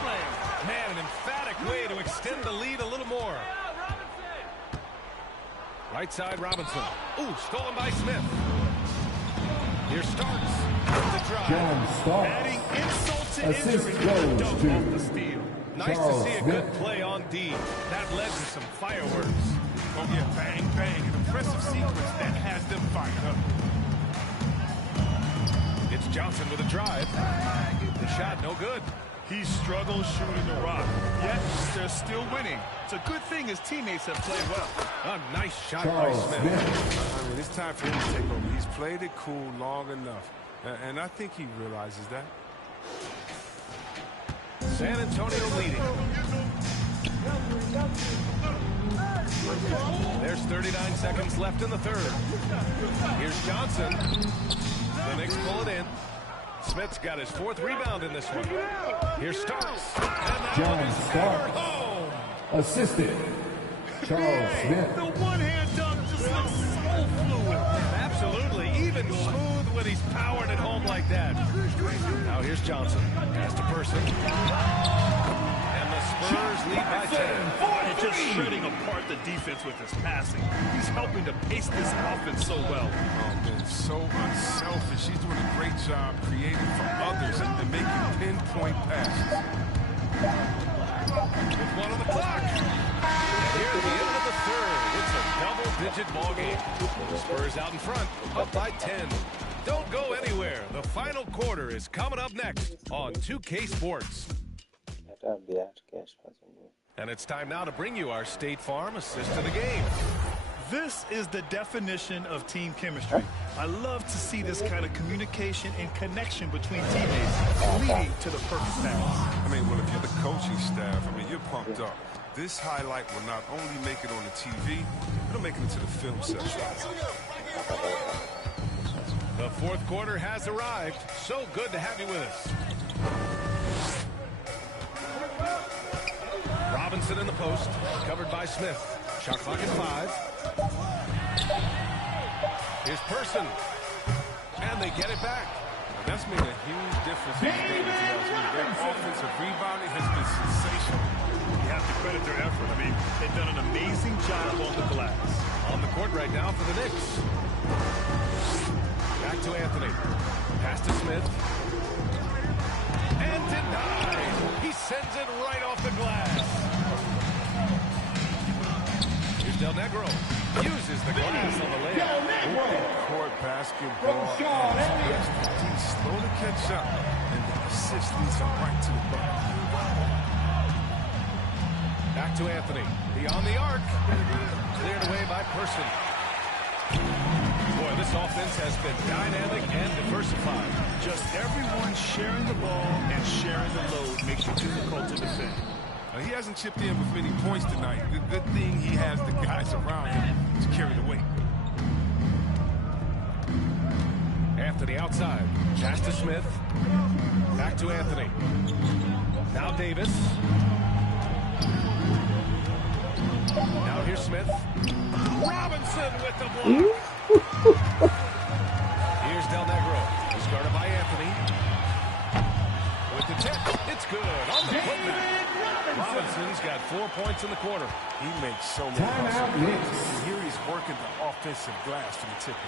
slam. Man, an emphatic way to extend the lead a little more. Right side, Robinson. Ooh, stolen by Smith. Here Starks. John Starks. Adding insult to Assist injury with a dunk goes off to the steal. Nice Charles to see a Smith. good play on D. That led to some fireworks. Oh, yeah, bang, bang. An impressive sequence that has them fired up. It's Johnson with a drive. The shot no good. He struggles shooting the rock, yet they're still winning. It's a good thing his teammates have played well. A nice shot Charles by Smith. Smith. I mean, it's time for him to take over. He's played it cool long enough, and I think he realizes that. San Antonio leading. There's 39 seconds left in the third. Here's Johnson. The Knicks pull it in. Smith's got his fourth rebound in this one. Here's Starks. John Starks. Home. Assisted. Charles Smith. The one-hand dunk just looks so fluid. Absolutely. Even smooth when he's powered at home like that. Now here's Johnson. Pass to Person. And the Spurs lead by 10. And just shredding apart the defense with his passing. He's helping to pace this offense so well. Oh, man, so unselfish. He's doing a great job creating for others and making pinpoint passes. With one on the clock. And here at the end of the third, it's a double-digit ball game. The Spurs out in front, up by 10. Don't go anywhere. The final quarter is coming up next on 2K Sports. And it's time now to bring you our State Farm assist of the game. This is the definition of team chemistry. I love to see this kind of communication and connection between teammates leading to the perfect pass. I mean, well, if you're the coaching staff, I mean, you're pumped up. This highlight will not only make it on the TV, it'll make it into the film session. The fourth quarter has arrived. So good to have you with us. Robinson in the post, covered by Smith. Shot clock at 5. Here's Person. And they get it back. And that's made a huge difference in this game. Their offensive rebounding has been sensational. You have to credit their effort. I mean, they've done an amazing job on the glass. On the court right now for the Knicks. Back to Anthony. Pass to Smith. And denied. He sends it right off the glass. Here's Del Negro. Uses the glass on the layup. Court basketball. He's slow to catch up. And the assist leads him right to the bucket. Back to Anthony. Beyond the arc. Cleared away by Person. Boy, this offense has been dynamic and diversified. Just everyone sharing the ball and sharing the load makes it difficult to defend. He hasn't chipped in with many points tonight. Good thing he has the guys around him to carry the weight. Anthony outside. Pass to Smith. Back to Anthony. Now Davis. Now here's Smith. Robinson with the block. Here's Del Negro. He's guarded by Anthony. With the tip. It's good. On the putback. Robinson's got 4 points in the quarter. He makes so many hustles. Here he's working the offensive glass to the tip.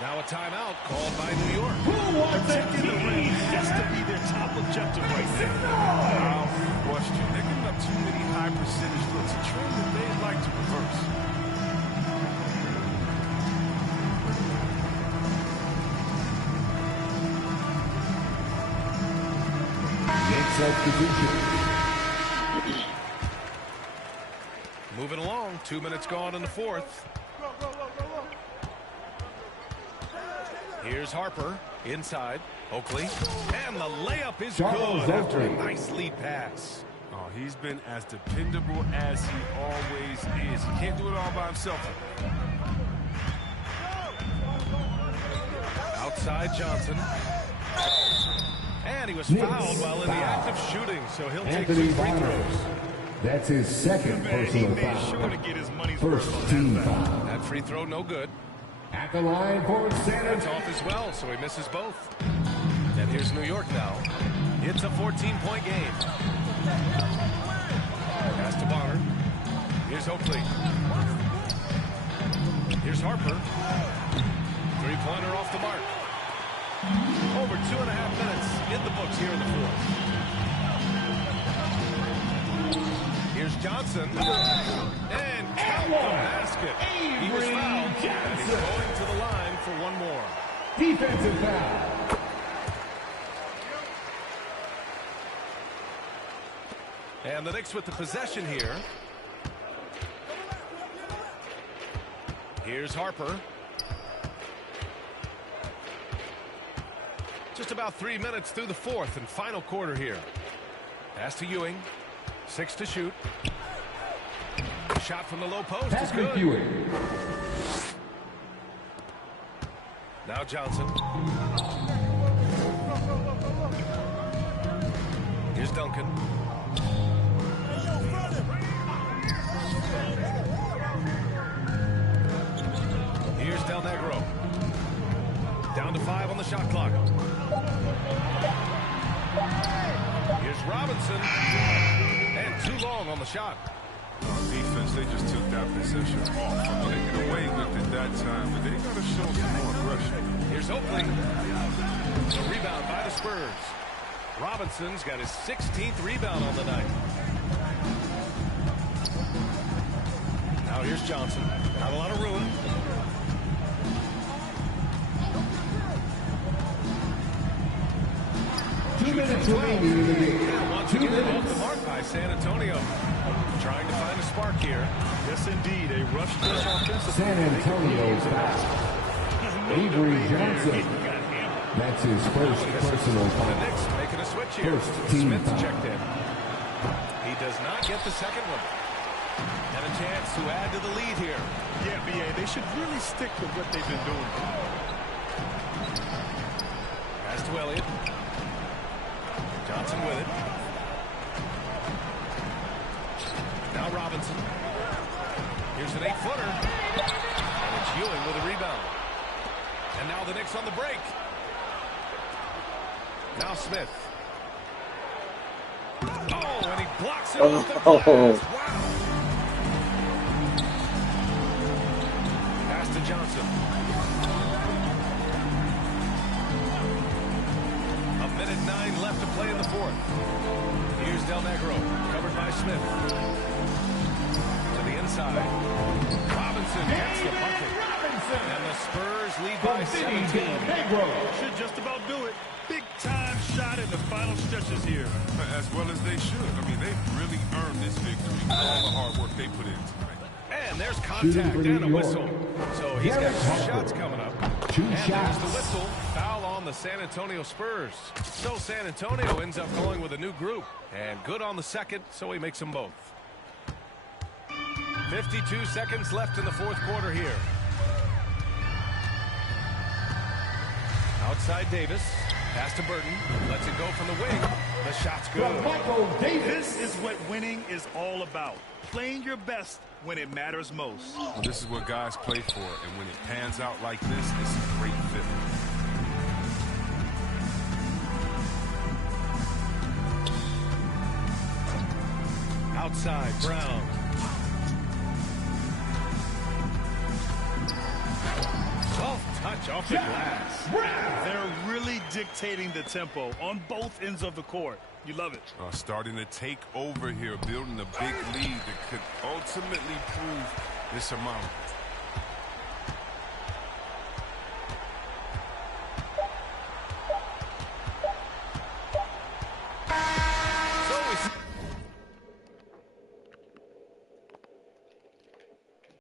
Now a timeout called by New York. Who wants to the rim just to be their top objective right there? Without question. They're giving up too many high percentage looks. A trend that they'd like to reverse. Moving along, 2 minutes gone in the fourth. Here's Harper inside. Oakley. And the layup is good after a nice lead pass. Oh, he's been as dependable as he always is. He can't do it all by himself. Outside Johnson. And he was fouled while in the act of shooting, so he'll take 2 free throws. That's his second personal foul. First team foul. That free throw no good. At the line for San That's off as well, so he misses both. And here's New York now. It's a 14-point game. Pass to Bonner. Here's Oakley. Here's Harper. Three-pointer off the mark. Over 2.5 minutes in the books here in the fourth. Here's Johnson. And count the basket. He was fouled. And he's going to the line for one more. Defensive foul. And the Knicks with the possession here. Here's Harper. Just about 3 minutes through the fourth and final quarter here. Pass to Ewing. 6 to shoot. Shot from the low post is good. Ewing. Now Johnson. Here's Duncan. Here's Del Negro. Down to 5 on the shot clock. Here's Robinson. And too long on the shot. Defense, they just took that possession off. I mean, they get away with it that time, but they got to show some more aggression. Here's Oakley. The rebound by the Spurs. Robinson's got his 16th rebound on the night. Now here's Johnson. Not a lot of room. Two minutes remaining in the game. Once again, off the mark by San Antonio. Trying to find a spark here. Yes, indeed. A rush push offensive. San Antonio's back. Avery Johnson. That's his first personal The foul. Knicks making a switch here. First team Smith foul. checked in. He does not get the second one. And a chance to add to the lead here. Yeah, BA, they should really stick with what they've been doing. Pass to Elliott. Johnson with it. Now Robinson. Here's an 8-footer. And it's Ewing with a rebound. And now the Knicks on the break. Now Smith. Oh, and he blocks it off the glass. Wow. Pass to Johnson. A minute 9 left to play in the fourth. Here's Del Negro, covered by Smith. To the inside. Robinson gets the bucket. And the Spurs lead by 17. Should just about do it. Big time shot in the final stretches here. As well as they should. I mean, they've really earned this victory with all the hard work they put in tonight. And there's contact and a whistle. So he's got 2 shots coming up. And there's the whistle. Foul on the San Antonio Spurs. So San Antonio ends up going with a new group. And good on the second, so he makes them both. 52 seconds left in the fourth quarter here. Outside Davis. Pass to Burton. Lets it go from the wing. The shot's good. This is what winning is all about. Playing your best when it matters most. Well, this is what guys play for, and when it pans out like this, it's a great fit. Outside, Brown. Soft touch off the glass. They're really dictating the tempo on both ends of the court. You love it. Starting to take over here, building a big lead that could ultimately prove this amount.